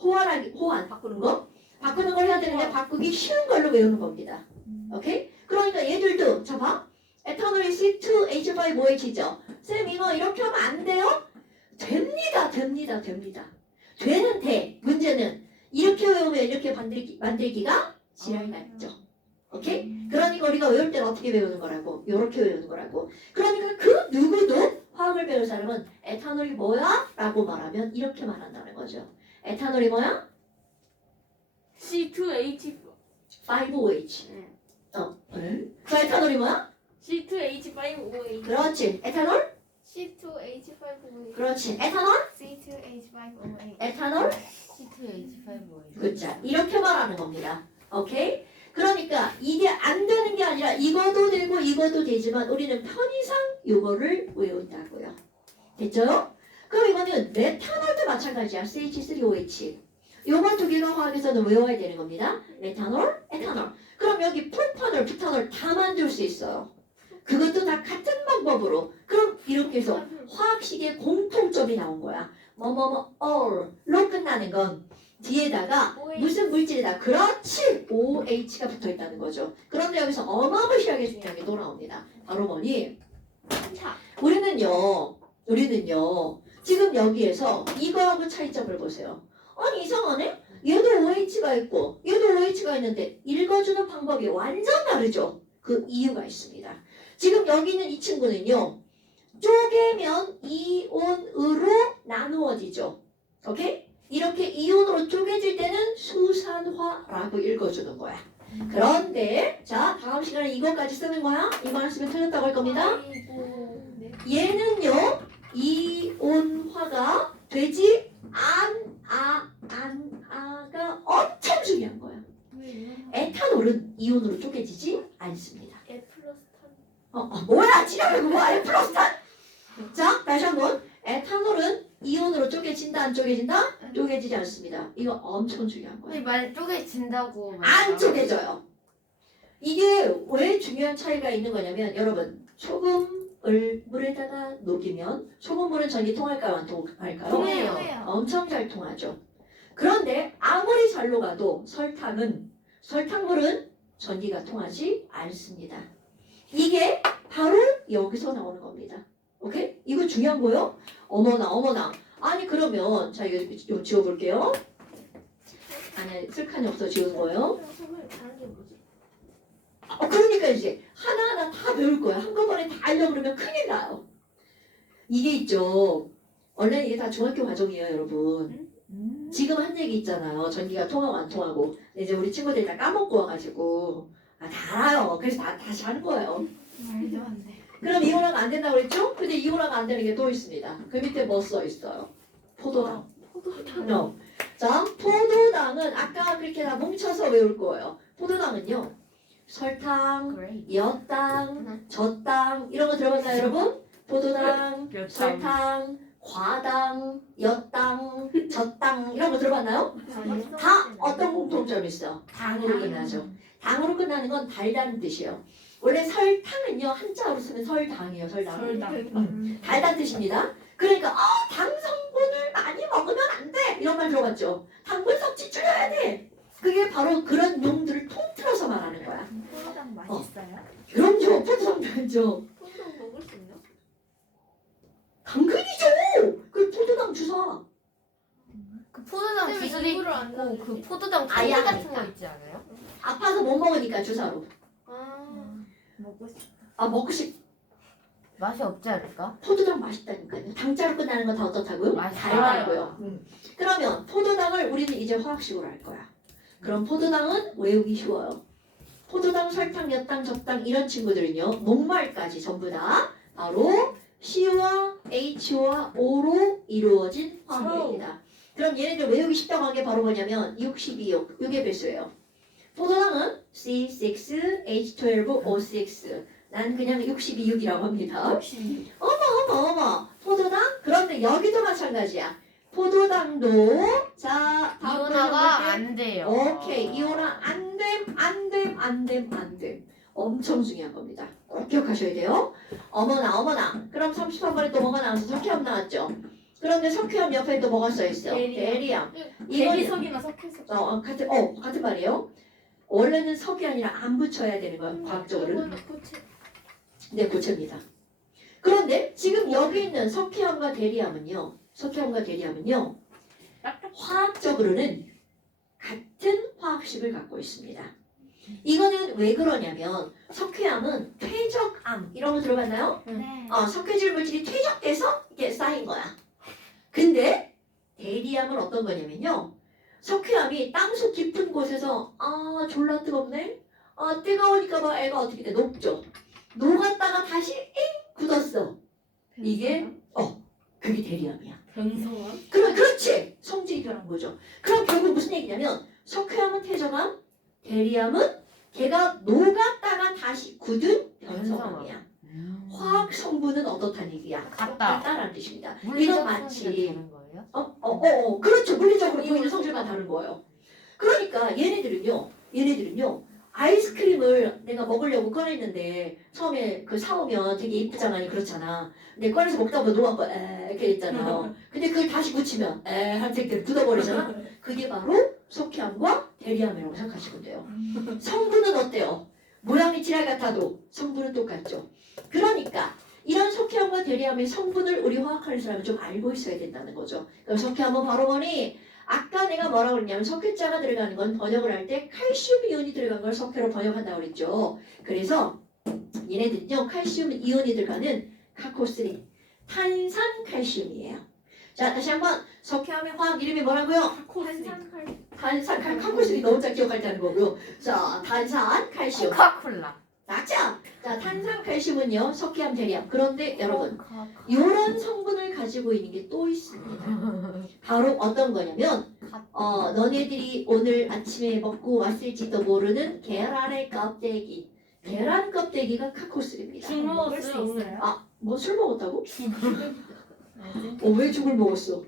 호환 바꾸는 거? 바꾸는 걸 해야 되는데 바꾸기 쉬운 걸로 외우는 겁니다. 오케이? 그러니까 얘들도 자 봐. 에탄올이 C2H5OH죠. 쌤 이거 이렇게 하면 안 돼요? 됩니다. 되는데 문제는 이렇게 외우면 이렇게 만들기가 지랄이 있죠. 오케이? 그러니까 우리가 외울 때는 어떻게 외우는 거라고? 이렇게 외우는 거라고. 그러니까 그 누구도 화학을 배울 사람은 에탄올이 뭐야? 라고 말하면 이렇게 말한다는 거죠. 에탄올이 뭐야? C2H 5OH. 그래? 그 에탄올이 뭐야? C2H5OH. 그렇지. 에탄올? C2H5OH. 그렇지. 에탄올? C2H5OH. 에탄올? C2H5OH. 그자 이렇게 말하는 겁니다. 오케이? 그러니까 이게 안 되는 게 아니라 이것도 되고 이것도 되지만 우리는 편의상 이거를 외운다고요. 됐죠? 그럼 이거는 메탄올도 마찬가지야. CH3OH. 요거 두 개가 화학에서는 외워야 되는 겁니다. 메탄올, 에탄올. 그럼 여기 풀탄올, 부탄올 다 만들 수 있어요. 그것도 다 같은 방법으로. 그럼 이렇게 해서 화학식의 공통점이 나온 거야. all로 끝나는 건 뒤에다가 무슨 물질이다. 그렇지! OH가 붙어 있다는 거죠. 그런데 여기서 어마무시하게 중요한 게 또 나옵니다. 바로 뭐니? 우리는요, 지금 여기에서 이거하고 차이점을 보세요. 아니, 이상하네? 얘도 OH가 있고, 얘도 OH가 있는데, 읽어주는 방법이 완전 다르죠? 그 이유가 있습니다. 지금 여기 있는 이 친구는요, 쪼개면 이온으로 나누어지죠. 오케이? 이렇게 이온으로 쪼개질 때는 수산화라고 읽어주는 거야. 그런데 자 다음 시간에 이것까지 쓰는 거야. 이거 안 쓰면 틀렸다고 할 겁니다. 얘는요 이온화가 되지 않아가 엄청 중요한 거야. 에탄올은 이온으로 쪼개지지 않습니다. E 플러스 탄. 뭐야 지랄 그거 E 플러스 탄. 자 다시 한번 에탄올은 이온으로 쪼개진다 안 쪼개진다? 쪼개지지 않습니다. 이거 엄청 중요한 거야. 근데 만약 쪼개진다고 안 쪼개져요. 이게 왜 중요한 차이가 있는 거냐면 여러분 소금을 물에다가 녹이면 소금물은 전기 통할까요? 안 통할까요? 통해요. 엄청 잘 통하죠. 그런데 아무리 잘 녹아도 설탕물은 전기가 통하지 않습니다. 이게 바로 여기서 나오는 겁니다. 오케이? 이거 중요한 거요? 어머나. 아니 그러면 자 이거 지워볼게요. 아니 쓸칸이 없어 지우는 거예요. 다른 게 뭐지? 그러니까 이제 하나하나 다 배울 거야. 한꺼번에 다 하려고 그러면 큰일 나요. 이게 있죠. 원래 이게 다 중학교 과정이에요, 여러분. 지금 한 얘기 있잖아요. 전기가 통하고 안 통하고. 근데 이제 우리 친구들이 다 까먹고 와가지고 다 알아요. 그래서 다시 하는 거예요. 말도 안 돼. 그럼 이온화가 안 된다고 그랬죠? 근데 이온화가 안 되는 게 또 있습니다. 그 밑에 뭐 써 있어요? 포도당. No. 자, 포도당은 아까 그렇게 다 뭉쳐서 외울 거예요. 포도당은요. 설탕, 그레이. 엿당, 젖당 이런 거 들어봤나요, 여러분? 포도당, 엿당. 설탕, 과당, 엿당, 젖당 이런 거 들어봤나요? 다 어떤 공통점이 있어? 당으로 끝나죠. 당으로 끝나는 건 달다는 뜻이에요. 원래 설탕은요 한자로 쓰면 설당이에요. 설당. 달다는 뜻입니다. 그러니까 당 성분을 많이 먹으면 안 돼. 이런 말 들어봤죠? 당분 섭취 줄여야 돼. 그게 바로 그런 용들을 통틀어서 말하는 거야. 포도당 맛있어요? 그럼요. 포도당 알죠. 포도당 먹을 수 있나? 당근이죠. 그 포도당 주사. 그 포도당 근데 왜 기술이 입으로 안 있고 나오지? 그 포도당 아예 캔디 같은 하니까. 거 있지 않아요? 아파서 못 먹으니까 주사로. 먹고 싶어. 먹고 싶. 맛이 없지 않을까? 포도당 맛있다니까요. 당자로 끝나는 건 다 어떻다고요? 맛있어요. 달다고요. 그러면 포도당을 우리는 이제 화학식으로 할 거야. 그럼 포도당은 외우기 쉬워요. 포도당, 설탕, 엿당, 젖당 이런 친구들은요. 녹말까지 전부 다 바로 C와 H와 O로 이루어진 화합입니다. 그럼 얘네들 외우기 쉽다고 한 게 바로 뭐냐면 62요. 이게 배수예요. 포도당은 C6H12O6. 난 그냥 62,6이라고 합니다. 어머. 포도당? 그런데 여기도 마찬가지야. 포도당도 자 다음 이온화가 보셔볼게. 안 돼요. 오케이. 이온화 안 됨. 엄청 중요한 겁니다. 꼭 기억하셔야 돼요. 어머나. 그럼 33번에 또 뭐가 나왔어? 석회암 나왔죠? 그런데 석회암 옆에 또 뭐가 써있어? 베리암. 베리암. 대리석이나 석회석. 같은 말이에요. 원래는 석이 아니라 안 붙여야 되는 거야. 과학적으로는. 네, 고체입니다. 그런데 지금 여기 있는 석회암과 대리암은요. 화학적으로는 같은 화학식을 갖고 있습니다. 이거는 왜 그러냐면 석회암은 퇴적암 이런 거 들어봤나요? 네. 석회질 물질이 퇴적돼서 이게 쌓인 거야. 근데 대리암은 어떤 거냐면요. 석회암이 땅속 깊은 곳에서 졸라 뜨겁네. 뜨거우니까 봐 애가 어떻게 돼? 녹죠. 녹았다가 다시 굳었어. 이게 그게 대리암이야. 변성암. 그렇지. 성질이 변한 거죠. 그럼 결국 무슨 얘기냐면 석회암은 퇴적암, 대리암은 걔가 녹았다가 다시 굳은 변성암이야. 화학 성분은 어떻다는 얘기야? 같다. 같다라는 뜻입니다. 이건 물리적 마치 성질이 다른 거예요? 그렇죠. 물리적으로 보이는 성질만 다른 거예요. 그러니까 얘네들은요 아이스크림을 내가 먹으려고 꺼냈는데 처음에 그 사오면 되게 이쁘잖아, 그렇잖아. 근데 꺼내서 먹다 보면 녹아고 이렇게 있잖아요. 근데 그걸 다시 굳히면 한색들 굳어버리잖아. 그게 바로 석회암과 대리암이라고 생각하시면 돼요. 성분은 어때요? 모양이 지랄 같아도 성분은 똑같죠. 그러니까 이런 석회암과 대리암의 성분을 우리 화학하는 사람은 좀 알고 있어야 된다는 거죠. 그럼 석회암은 바로 뭐니? 아까 내가 뭐라고 그랬냐면 석회자가 들어가는 건 번역을 할 때 칼슘 이온이 들어간 걸 석회로 번역한다고 그랬죠. 그래서 얘네들은요 칼슘 이온이 들어가는 카코3 탄산칼슘이에요. 자 다시 한번 석회암의 화학 이름이 뭐라고요? 카코3 너무 잘 기억할 때 하는 거고요. 자 탄산칼슘 코카콜라. 맞죠? 자 탄산칼슘은요 석회암 대리암. 그런데 여러분 이런 성분을 가지고 있는 게 또 있습니다. 바로 어떤 거냐면 너네들이 오늘 아침에 먹고 왔을지도 모르는 계란의 껍데기. 계란 껍데기가 카코스입니다. 죽 먹을 수 먹었어요 오늘. 있어요? 뭐 술 먹었다고? 네. 왜 죽을 먹었어?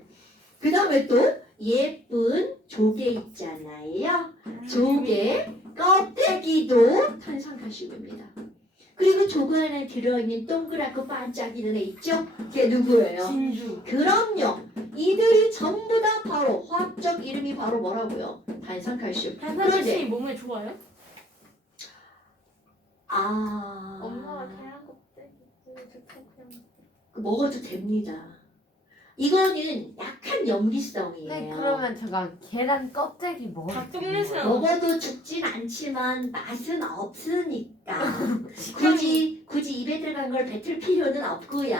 그 다음에 또 예쁜 조개 있잖아요. 조개 껍데기도 탄산칼슘입니다. 그리고 조개 안에 들어있는 동그랗고 반짝이는 애 있죠? 걔 누구예요? 진주. 그럼요. 이들이 전부 다 바로 화학적 이름이 바로 뭐라고요? 탄산칼슘. 탄산칼슘이 몸에 좋아요? 엄마가 계란 껍데기 좋고 그냥 먹어도 됩니다. 이거는 약한 염기성이에요. 네, 그러면 제가 계란 껍데기 먹을 닭 수 있는 냄새 거예요? 먹어도 죽진 않지만 맛은 없으니까 굳이 입에 들어간 걸 뱉을 필요는 없고요.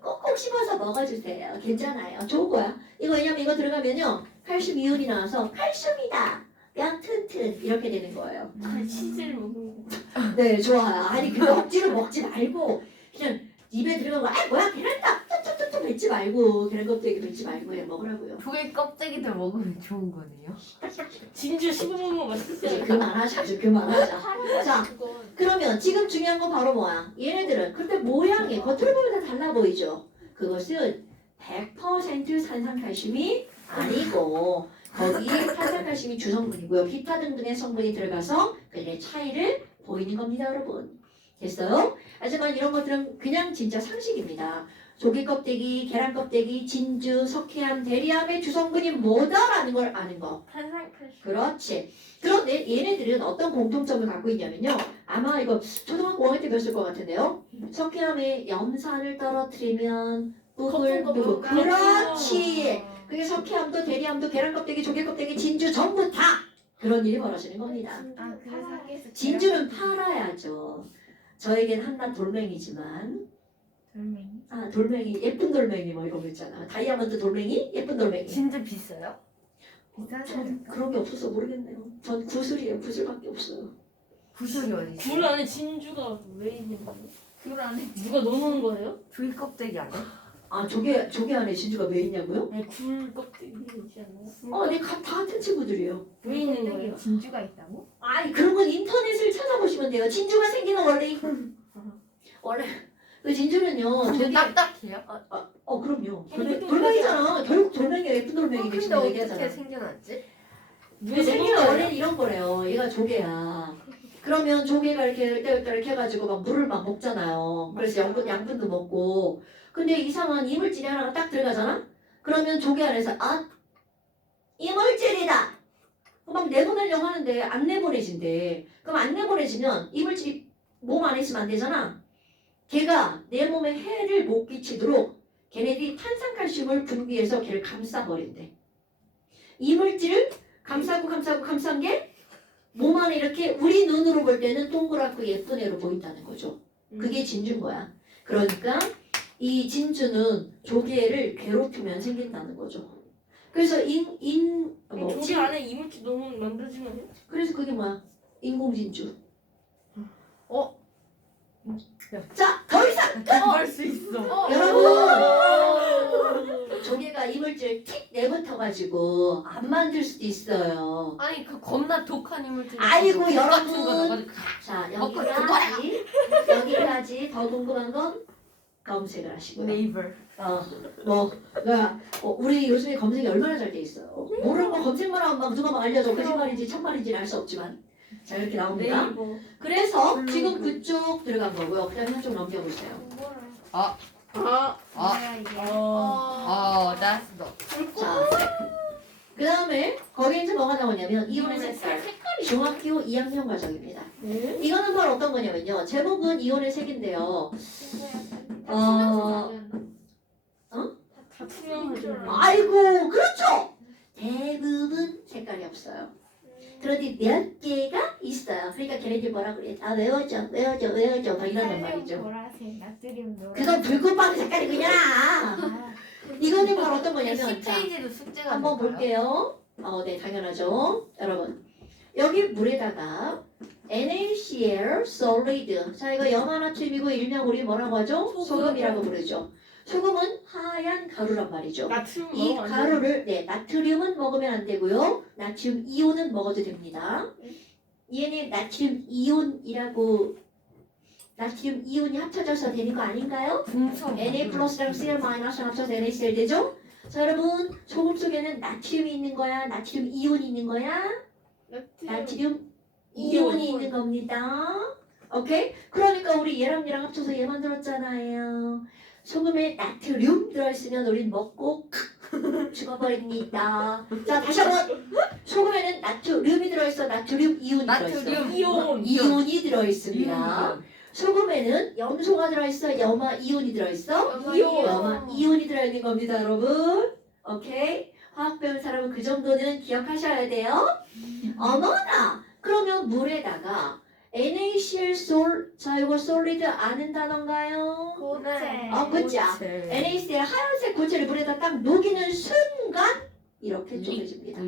꼭꼭 씹어서 먹어주세요. 괜찮아요. 좋은 거야. 이거 왜냐면 이거 들어가면요 칼슘 이온이 나와서 칼슘이다. 양 튼튼 이렇게 되는 거예요. 치즈를 먹는 거. 네 좋아요. 아니 그거 억지로 먹지 말고 그냥 입에 들어간 거 뭐야 계란다 뚜뚜뚜뚜 뱉지 말고 계란 껍데기 뱉지 말고 그냥 먹으라고요. 조개 껍데기도 먹으면 좋은 거네요? 진주 씹어먹는 거 이제 맛있어요. 그만하자. 그만하자. 자 그건 그러면 지금 중요한 건 바로 뭐야? 얘네들은 근데 모양이 겉으로 보면 다 달라 보이죠? 그것은 100% 산산칼슘이 아니고 거기에 탄산칼슘이 주성분이고요. 비타 등등의 성분이 들어가서 그들의 차이를 보이는 겁니다, 여러분. 됐어요? 하지만 이런 것들은 그냥 진짜 상식입니다. 조개 껍데기, 계란 껍데기, 진주, 석회암, 대리암의 주성분이 뭐다라는 걸 아는 거. 탄산칼슘. 그렇지. 그런데 얘네들은 어떤 공통점을 갖고 있냐면요. 아마 이거 초등학교 5학년 때 배웠을 것 같은데요. 석회암에 염산을 떨어뜨리면 뿌글뿌글. 그렇지. 그게 석회암도 대리암도 계란 껍데기, 조개 껍데기, 진주 전부 다 그런 일이 벌어지는 겁니다. 아 그래서 학교에서 진주는 팔아야죠. 저에겐 한낱 돌멩이지만 돌멩이. 돌멩이 예쁜 돌멩이 뭐 이런 거 있잖아. 다이아몬드 돌멩이 예쁜 돌멩이. 진짜 비싸요? 비싸지 전 않을까? 그런 게 없어서 모르겠네요. 전 구슬이에요. 구슬밖에 없어요. 구슬이 어디 있어요? 굴 안에 진주가 왜 있는 거예요? 귤 안에 누가 넣어놓은 거예요? 조개 껍데기 아니야? 조개 안에 진주가 왜 있냐고요? 아니 굴 껍데기 있지 않나요? 네, 다 같은 친구들이에요. 왜 있는 껍데기에 거예요? 진주가 있다고? 그런 건 인터넷을 찾아보시면 돼요. 진주가 생기는 원래 그 진주는요. 근데 저기 딱딱해요? 그럼요. 아니, 돌멩이잖아. 결국 돌멩이가 예쁜 돌멩이 근데 지금 어떻게 얘기하잖아. 생겨났지? 그 생기는 원래는 이런 거래요. 얘가 조개야. 그러면 조개가 이렇게 해가지고 막 물을 막 먹잖아요. 그래서 양분도 먹고. 근데 이상한 이물질이 하나가 딱 들어가잖아? 그러면 조개 안에서 이물질이다! 막 내보내려고 하는데 안 내보내진대. 그럼 안 내보내지면 이물질이 몸 안에 있으면 안 되잖아. 걔가 내 몸에 해를 못 끼치도록 걔네들이 탄산칼슘을 분비해서 걔를 감싸버린대. 이물질을 감싼 게 몸 안에 이렇게 우리 눈으로 볼 때는 동그랗고 예쁜 애로 보인다는 거죠. 그게 진주인 거야. 그러니까 이 진주는 조개를 괴롭히면 생긴다는 거죠. 그래서 조개 안에 이물질 너무 만들어지면 해요? 그래서 그게 뭐야? 인공진주. 어? 자, 더 이상 할수 있어. 여러분 조개가 이물질 틱 내뱉어가지고 안 만들 수도 있어요. 아니 그 겁나 독한 이물질. 아이고, 같은 거 여러분. 넣어가지고 자, 여기까지 더 궁금한 건 검색을 하시고요. 네이버. 그러니까 우리 요즘에 검색이 얼마나 잘 돼 있어요. 모르는 거 검색만 하면 막 누가 막 알려줘. 거짓말인지 참말인지는 알 수 없지만 자 이렇게 나옵니다. 네이버. 그래서 지금 그쪽 들어간 거고요. 그다음에 한쪽 넘겨보세요. 뭐를? 아. 뭐야 이게? that's the. 자, 그 다음에 거기에 이제 뭐가 나오냐면 이온의 색깔. 중학교 2학년 과정입니다. 이거는 바로 어떤 거냐면요. 제목은 이온의 색인데요. 다 투명하죠. 아이고 그렇죠. 대부분 색깔이 없어요. 그런데 몇 개가 있어요. 그러니까 걔네들 뭐라 그래? 다 외워져 막 이런단 말이죠. 보라색, 나트륨 노란. 그건 불꽃빵 색깔이구나. 아, 이거는 바로 어떤 거냐면 자 10페이지도 숙제가 한번 될까요? 볼게요. 네 당연하죠. 여러분 여기 물에다가 NaCl solid. 자 이거 염화나트륨이고 일명 우리 뭐라고 하죠? 소금이라고 부르죠. 소금은 하얀 가루란 말이죠. 나트륨 이 먹으면 안 가루를 나트륨은 먹으면 안 되고요. 나트륨 이온은 먹어도 됩니다. 얘네 나트륨 이온이라고 나트륨 이온이 합쳐져서 되는 거 아닌가요? 분성. Na 플러스랑 Cl 마이너스 합쳐서 NaCl 되죠? 자 여러분 소금 속에는 나트륨이 있는 거야? 나트륨 이온이 있는 거야? 나트륨 이온이 있는 겁니다. 오케이? 그러니까 우리 얘랑 얘랑 합쳐서 얘 만들었잖아요. 소금에 나트륨 들어있으면 우린 먹고 죽어버립니다. 자 다시 한번 소금에는 나트륨이 들어있어. 나트륨 이온이 들어있어. 나트륨 이온이 들어있습니다. 소금에는 염소가 들어있어. 염화 이온이 들어있어. 염화 이온이 들어있는 겁니다, 여러분. 오케이? 화학 배운 사람은 그 정도는 기억하셔야 돼요. 어머나! 그러면 물에다가 NaCl 자 이거 솔리드 아는 단어인가요? 고체. 그쵸? NaCl 하얀색 고체를 물에다 딱 녹이는 순간 이렇게 쪼개집니다.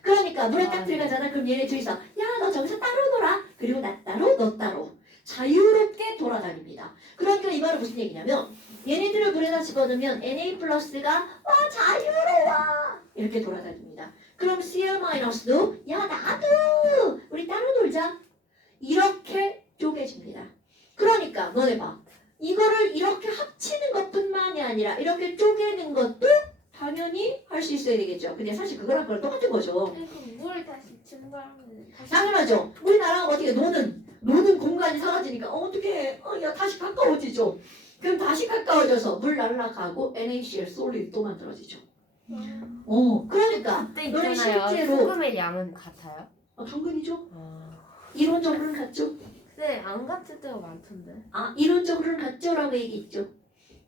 그러니까 물에 딱 들어가잖아. 그럼 얘네 둘이서 야 너 저기서 따로 놀아. 그리고 나 따로 너 따로 자유롭게 돌아다닙니다. 그러니까 이 말은 무슨 얘기냐면 얘네들을 물에다 집어넣으면 Na 플러스가 와 자유로워 이렇게 돌아다닙니다. 그럼 Cl 마이너스도 야 나도 우리 따로 놀자 이렇게 쪼개집니다. 그러니까 너네 봐. 이거를 이렇게 합치는 것뿐만이 아니라 이렇게 쪼개는 것도 당연히 할 수 있어야 되겠죠. 근데 사실 그거랑 그걸 똑같은 거죠. 물 다시 증발하면 다시. 당연하죠. 우리나라가 어떻게 노는 공간이 사라지니까 어떻게 야 다시 가까워지죠. 그럼 다시 가까워져서 물 날아가고 NaCl 솔리드 또 만들어지죠. 그러니까 그때 너네 있잖아요. 실제로 소금의 양은 같아요? 당근이죠. 이론적으로는 같죠. 네, 안 같을 때가 많던데. 이론적으로는 같죠라고 얘기했죠.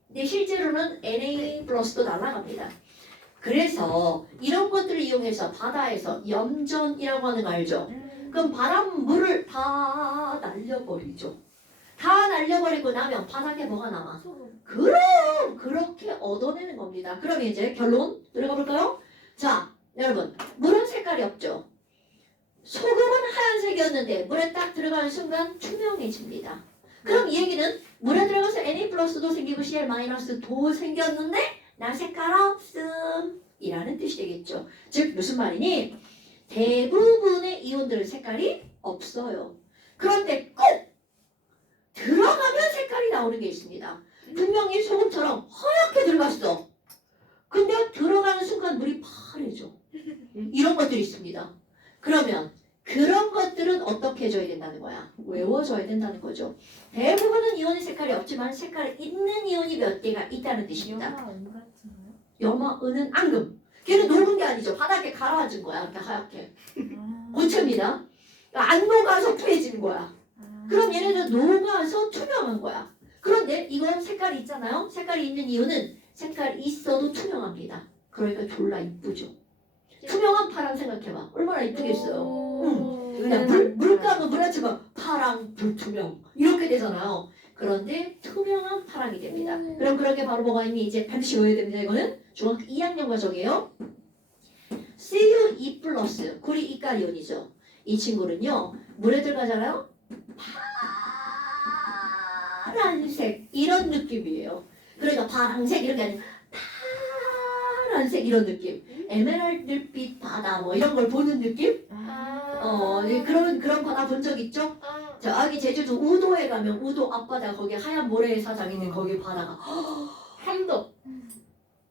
근데 실제로는 Na 플러스도 날아갑니다. 그래서 이런 것들을 이용해서 바다에서 염전이라고 하는 거 알죠? 그럼 바닷물을 다 날려버리죠. 다 날려버리고 나면 바닥에 뭐가 남아? 그럼 그렇게 얻어내는 겁니다. 그럼 이제 결론 들어가 볼까요? 자, 여러분 물은 색깔이 없죠. 소금은 하얀색이었는데 물에 딱 들어가는 순간 투명해집니다. 그럼 이 얘기는 물에 들어가서 Na 플러스도 생기고 Cl 마이너스도 생겼는데 나 색깔 없음 이라는 뜻이 되겠죠. 즉 무슨 말이니? 대부분의 이온들은 색깔이 없어요. 그런데 꼭 들어가면 색깔이 나오는 게 있습니다. 분명히 소금처럼 하얗게 들어갔어. 근데 들어가는 순간 물이 파래져. 이런 것들이 있습니다. 그러면 그런 것들은 어떻게 해줘야 된다는 거야? 외워줘야 된다는 거죠. 대부분은 이온의 색깔이 없지만 색깔이 있는 이온이 몇 개가 있다는 뜻입니다. 영화 은 같은가요? 염화, 은은 앙금. 걔는 녹은 게 아니죠. 바닥에 가라앉은 거야. 이렇게 하얗게. 고체입니다. 안 녹아서 투해지는 거야. 그럼 얘네는 녹아서 투명한 거야. 그런데 이건 색깔이 있잖아요. 색깔이 있는 이유는 색깔이 있어도 투명합니다. 그러니까 졸라 이쁘죠. 투명한 파랑 생각해봐. 얼마나 이쁘겠어요. 그냥 물감은 물에다가 파랑, 불투명 이렇게 되잖아요. 그런데 투명한 파랑이 됩니다. 그럼 그렇게 바로 뭐가 있니? 이제 반드시 외워야 됩니다. 이거는 중학교 2학년 과정이에요. Cu2 플러스 구리 이가리온이죠. 이 친구는요. 물에 들어가잖아요. 파란색 이런 느낌이에요. 그러니까 파란색 이런 게 아니라 파란색 이런 느낌. 에메랄드빛 바다 뭐 이런 걸 보는 느낌? 그런 바다 본 적 있죠? 저기 제주도 우도에 가면 우도 앞바다 거기 하얀 모래 사장인데 거기 바다가 함덕.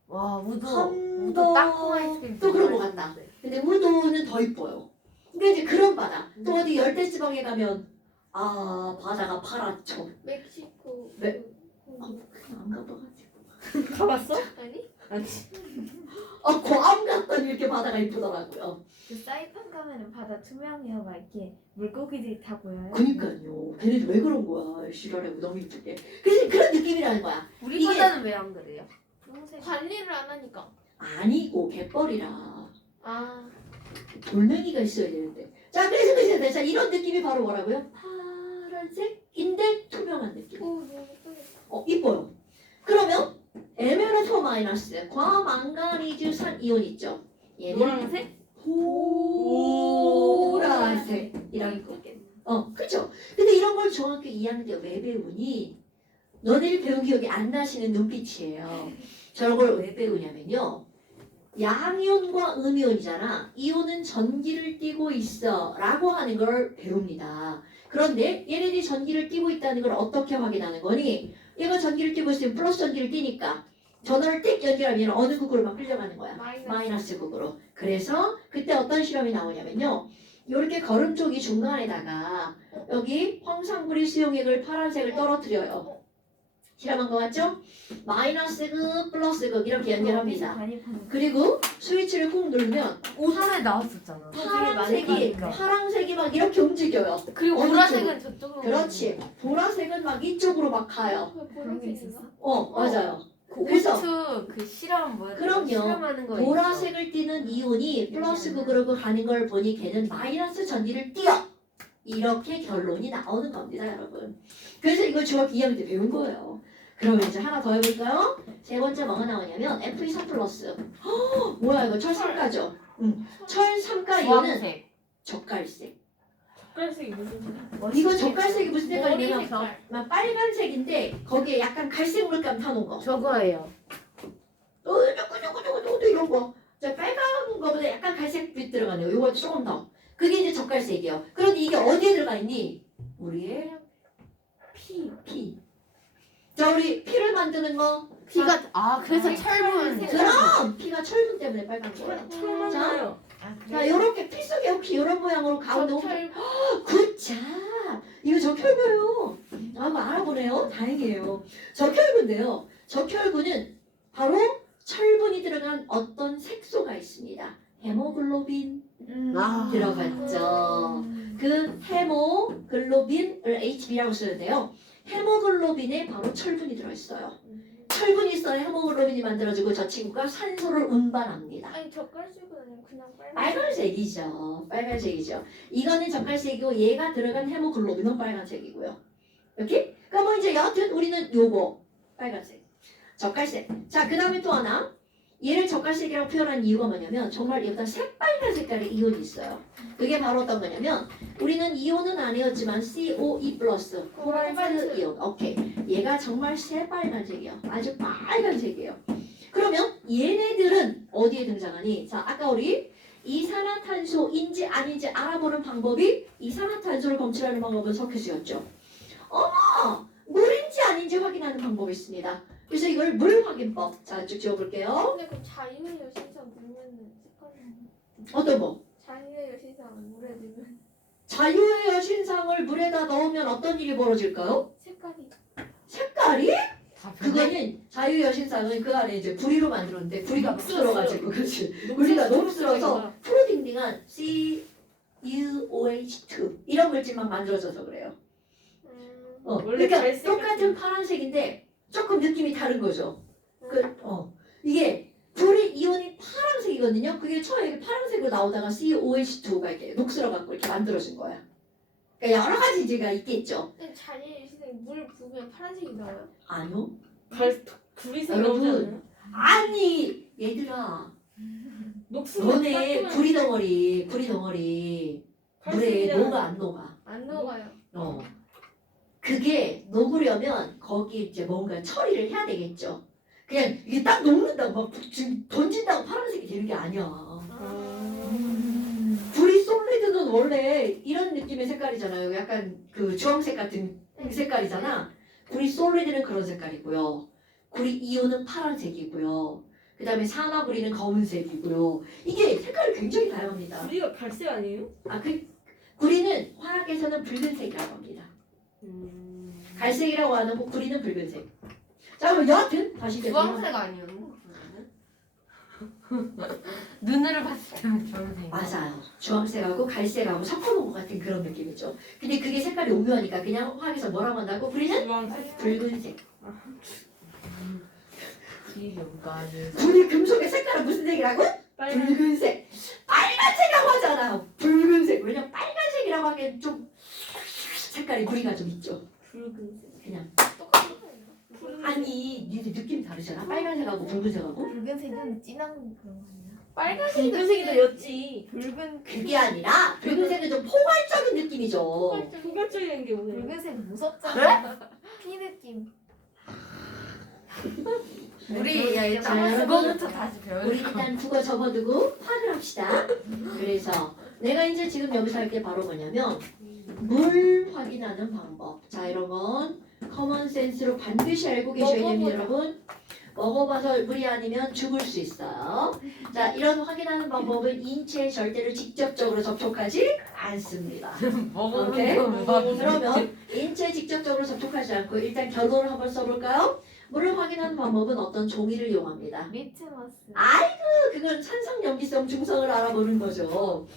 와 우도 함덕. 땅콩 아이스크림 또 그런 거 같다. 근데 우도는 더 이뻐요. 그러니까 이제 그런 바다. 또 어디 열대지방에 가면 아 바다가 파랗죠. 멕시코. 네. 그- 안 가봐가지고. 가봤어? 아니? 아니. 괌 갔더니 이렇게 바다가 이쁘더라고요. 그 사이판 가면은 바다 투명해요. 막 이렇게 물고기들이 다 보여요. 그니까요. 걔네들 왜 그런 거야? 시랄해 너무 이쁘게. 그래서 그런 느낌이라는 거야. 우리 바다는 왜 안 그래요? 분홍색. 관리를 안 하니까. 아니고 갯벌이라 아. 돌멩이가 있어야 되는데. 자 그래서 자 이런 느낌이 바로 뭐라고요? 파란색인데 투명한 느낌. 오 너무 예쁘겠다. 이뻐요. 그러면 에메랄드 마이너스 과망가니즈산 이온 있죠. 얘는 노란색? 보라색이라고 있거든. 그렇죠. 근데 이런 걸 중학교 2학년 때 왜 배우니? 너네들 배운 기억이 안 나시는 눈빛이에요. 저런 걸 왜 배우냐면요. 양이온과 음이온이잖아. 이온은 전기를 띠고 있어 라고 하는 걸 배웁니다. 그런데 얘네들이 전기를 띠고 있다는 걸 어떻게 확인하는 거니? 얘가 전기를 띠고 있으면 플러스 전기를 띠니까 전원을 띡 연결하면 어느 극으로만 끌려가는 거야? 마이너스 극으로. 그래서 그때 어떤 실험이 나오냐면요. 이렇게 걸음 쪽이 중간에다가 여기 황산구리 수용액을 파란색을 떨어뜨려요. 실험한 거 같죠? 마이너스 극, 플러스 극 이렇게 연결합니다. 많이 파는. 그리고 스위치를 꾹 누르면 오늘에 나왔었잖아. 파란색이 막 이렇게 움직여요. 그리고 어느 보라색은 저쪽으로. 그렇지. 보라색은 막 이쪽으로 막 가요. 그런 게 있었어? 맞아요. 그 그래서 오투 그 실험 뭐야? 그럼요. 실험하는 거 보라색을 띠는 이온이 플러스 극으로 가는 걸 보니 걔는 마이너스 전기를 띄어. 이렇게 결론이 나오는 겁니다, 여러분. 그래서 이걸 중학교 2학년 때 배운 거예요. 그러면 이제 하나 더 해볼까요? 세 번째 뭐가 나오냐면 Fe3 플러스. 뭐야 이거 철삼가죠? 철삼가 이온은 주황색. 젓갈색. 젓갈색이 무슨 색이야? 이거 젓갈색이 무슨 머리 색깔이냐면 색깔. 막 빨간색인데 거기에 약간 갈색 물감 타놓은 거. 저거예요. 또 이런 거. 저 빨간 거보다 약간 갈색빛 들어가네요. 요거 조금 더. 그게 이제 젓갈색이에요. 그런데 이게 어디에 들어가 있니? 우리의 피. 자, 우리 피를 만드는 거. 피가 그래서 아니, 철분. 철분. 그럼 피가 철분 때문에 빨간 거예요. 철만 자. 나요. 자, 요렇게 피 속에 혹시 이런 모양으로 가운데 절 굿잡! 이거 적혈구예요. 뭐 알아보네요. 다행이에요. 적혈구인데요. 적혈구는 바로 철분이 들어간 어떤 색소가 있습니다. 헤모글로빈 들어갔죠. 그 헤모글로빈을 HB라고 쓰는데요. 헤모글로빈에 바로 철분이 들어있어요. 철분이 있어야 헤모글로빈이 만들어지고 저 친구가 산소를 운반합니다. 아니 젓갈색은 아니고 그냥 빨간. 빨간색이죠. 빨간색이죠. 이거는 젓갈색이고 얘가 들어간 헤모글로빈은 빨간색이고요. 이렇게? 그러니까 뭐 이제 여하튼 우리는 요거 빨간색, 젓갈색. 자, 그 다음에 또 하나. 얘를 젓갈색이라고 표현한 이유가 뭐냐면 정말 얘보다 새빨간 색깔의 이온이 있어요. 그게 바로 어떤 거냐면 우리는 이온은 아니었지만 COE 플러스 코발트 이온. 오케이. 얘가 정말 새빨간색이에요. 아주 빨간색이에요. 그러면 얘네들은 어디에 등장하니? 자, 아까 우리 이산화탄소인지 아닌지 알아보는 방법이 이산화탄소를 검출하는 방법은 석회수였죠. 물인지 아닌지 확인하는 방법이 있습니다. 그래서 이걸 물 확인법. 자, 쭉 지워볼게요. 근데 그 자유의 여신상 물면은 색깔이 어떤 거? 자유의 여신상 물에 넣으면 자유의 여신상을 물에다 넣으면 어떤 일이 벌어질까요? 색깔이 색깔이? 다 변해? 그거는 자유의 여신상은 그 안에 이제 구리로 만들었는데 구리가 녹슬어가지고 그렇지. 우리가 녹슬어서 푸르딩딩한 CuOH2 이런 물질만 만들어져서 그래요. 원래 그러니까 갈색 똑같은 파란색인데 조금 느낌이 다른 거죠. 이게 불이 이온이 파란색이거든요. 그게 처음에 파란색으로 나오다가 COH2가 이렇게 녹슬어갖고 이렇게 만들어진 거야. 그러니까 여러 가지 이제가 있겠죠. 근데 자유의 여신상이 물 부으면 파란색이 나와요? 아니요. 구리색 여러분. 나오지 않아요? 아니 얘들아, 녹슨 너네 구리 덩어리 물에 녹아 안 녹아? 안 녹아요. 그게 녹으려면 거기 이제 뭔가 처리를 해야 되겠죠. 그냥 이게 딱 녹는다고 막 지금 던진다고 파란색이 되는 게 아니야. 불이 솔리드는 원래 이런 느낌 느낌의 색깔이잖아요. 약간 그 주황색 같은 색깔이잖아. 구리 솔리드는 그런 색깔이고요. 구리 이온은 파란색이고요. 그 다음에 산화구리는 검은색이고요. 이게 색깔이 굉장히 다양합니다. 우리가 갈색 아니에요? 구리는 화학에서는 붉은색이라고 합니다. 갈색이라고 안 하고 구리는 붉은색. 자 그럼 여하튼 다시 이제 주황색 아니었나? 눈으로 봤을 때는 주황색. 맞아요. 주황색하고 갈색하고 섞어놓은 것 같은 그런 느낌이죠. 근데 그게 색깔이 오묘하니까 그냥 화학에서 뭐라고 한다고? 구리는 주황색. 붉은색. 기억나는. 구리 금속의 색깔은 무슨 색이라고? 빨간. 붉은색. 빨간색이라고 하잖아요. 붉은색. 왜냐면 빨간색이라고 하기엔 좀 색깔이 구리가 좀 있죠. 붉은색. 그냥 똑같아요. 아니 니들 느낌 다르잖아. 빨간색하고 붉은색하고. 붉은색은 진한 그런 거 아니야? 빨간색이 더 였지. 붉은 그게 아니라 붉은색은 좀 포괄적인 느낌이죠. 포괄적인 게 뭐예요? 붉은색 무섭잖아. 피 느낌. 우리 야 자, 일단 여러분. 그거부터 다시 우리 배우는 거. 일단 국어 접어두고 화를 합시다. 그래서 내가 이제 지금 여기서 할 게 바로 뭐냐면 물 확인하는 방법. 자 이런 건 커먼 센스로 반드시 알고 계셔야 됩니다 여러분. 먹어봐서 물이 아니면 죽을 수 있어요. 자 이런 확인하는 방법은 인체에 절대로 직접적으로 접촉하지 않습니다. 오케이? 그러면 인체에 직접적으로 접촉하지 않고 일단 결론을 한번 써볼까요? 물을 확인하는 방법은 어떤 종이를 이용합니다. 리트머스. 그건 산성염기성 중성을 알아보는 거죠.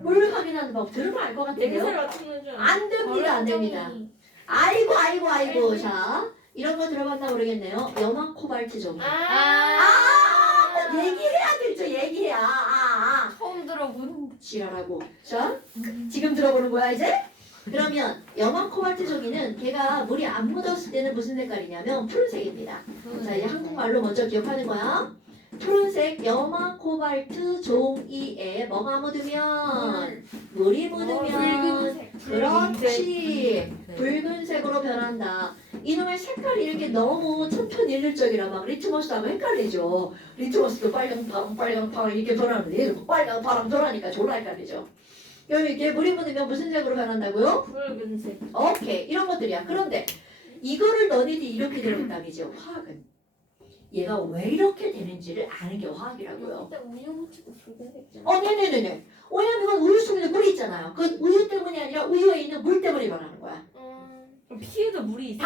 물 확인하는 법 들으면 알 것 냄새를 같은데요? 맡는 줄 알아. 안 됩니다, 안 됩니다. 아이고. 자, 이런 거 들어봤나 모르겠네요. 염화 코발트 종이. 얘기해야 되죠, 얘기해야. 처음 들어보는. 지랄하고. 자, 지금 들어보는 거야, 이제? 그러면 염화 코발트 종이는 걔가 물이 안 묻었을 때는 무슨 색깔이냐면 푸른색입니다. 자, 이제 한국말로 먼저 기억하는 거야. 푸른색 염화 코발트 종이에 뭐가 묻으면 물이 묻으면 붉은색. 그렇지 붉은색으로 변한다. 이놈의 색깔이 이렇게 너무 천편일률적이라 막 리트머스 하면 헷갈리죠. 리트머스도 빨강 파랑 이렇게 변하는데 얘도 빨강 파랑 변하니까 졸라 헷갈리죠. 여기 이렇게 물이 묻으면 무슨 색으로 변한다고요? 붉은색. 오케이 이런 것들이야. 그런데 이거를 너희들이 이렇게 들었다기죠. 화학은 얘가 왜 이렇게 되는지를 아는 게 화학이라고요. 일단 우유 묻히고 붉은색. 네네네네. 왜냐면 이건 우유 속에 물이 있잖아요. 그 우유 때문이 아니라 우유에 있는 물 때문에 변하는 거야. 그럼 피에도 물이 있어.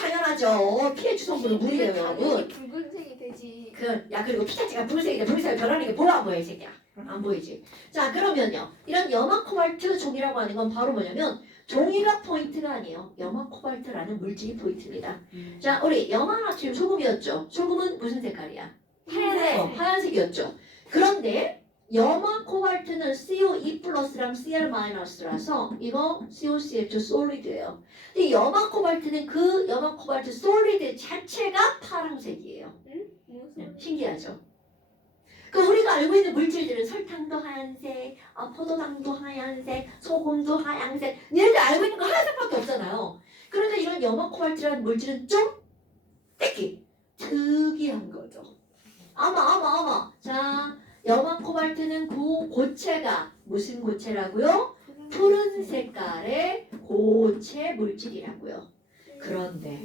당연하죠. 피해 주성분은 물이에요, 여러분. 붉은색이 되지. 그리고 피 자체가 붉은색인데 붉은색이 변하는 게 보여 안 보여 이 새끼야? 안 보이지. 자 그러면요. 이런 염화 코발트 종이라고 하는 건 바로 뭐냐면 종이가 포인트가 아니에요. 염화 코발트라는 물질이 포인트입니다. 자 우리 염화 나트륨 소금이었죠. 소금은 무슨 색깔이야? 하얀색. 하얀색이었죠. 그런데 염화 코발트는 CO2 플러스랑 Cl 마이너스라서 이거 COCH2 솔리드예요. 근데 염화 코발트는 그 염화 코발트 솔리드 자체가 파란색이에요. 신기하죠? 그 우리가 알고 있는 물질들은 설탕도 하얀색, 포도당도 하얀색, 소금도 하얀색 얘네들 알고 있는 거 하얀색밖에 없잖아요. 그런데 이런 염화 코발트라는 물질은 좀 특이한 거죠. 아마 자 염화 코발트는 고체가 무슨 고체라고요? 푸른 색깔의 고체 물질이라고요. 그런데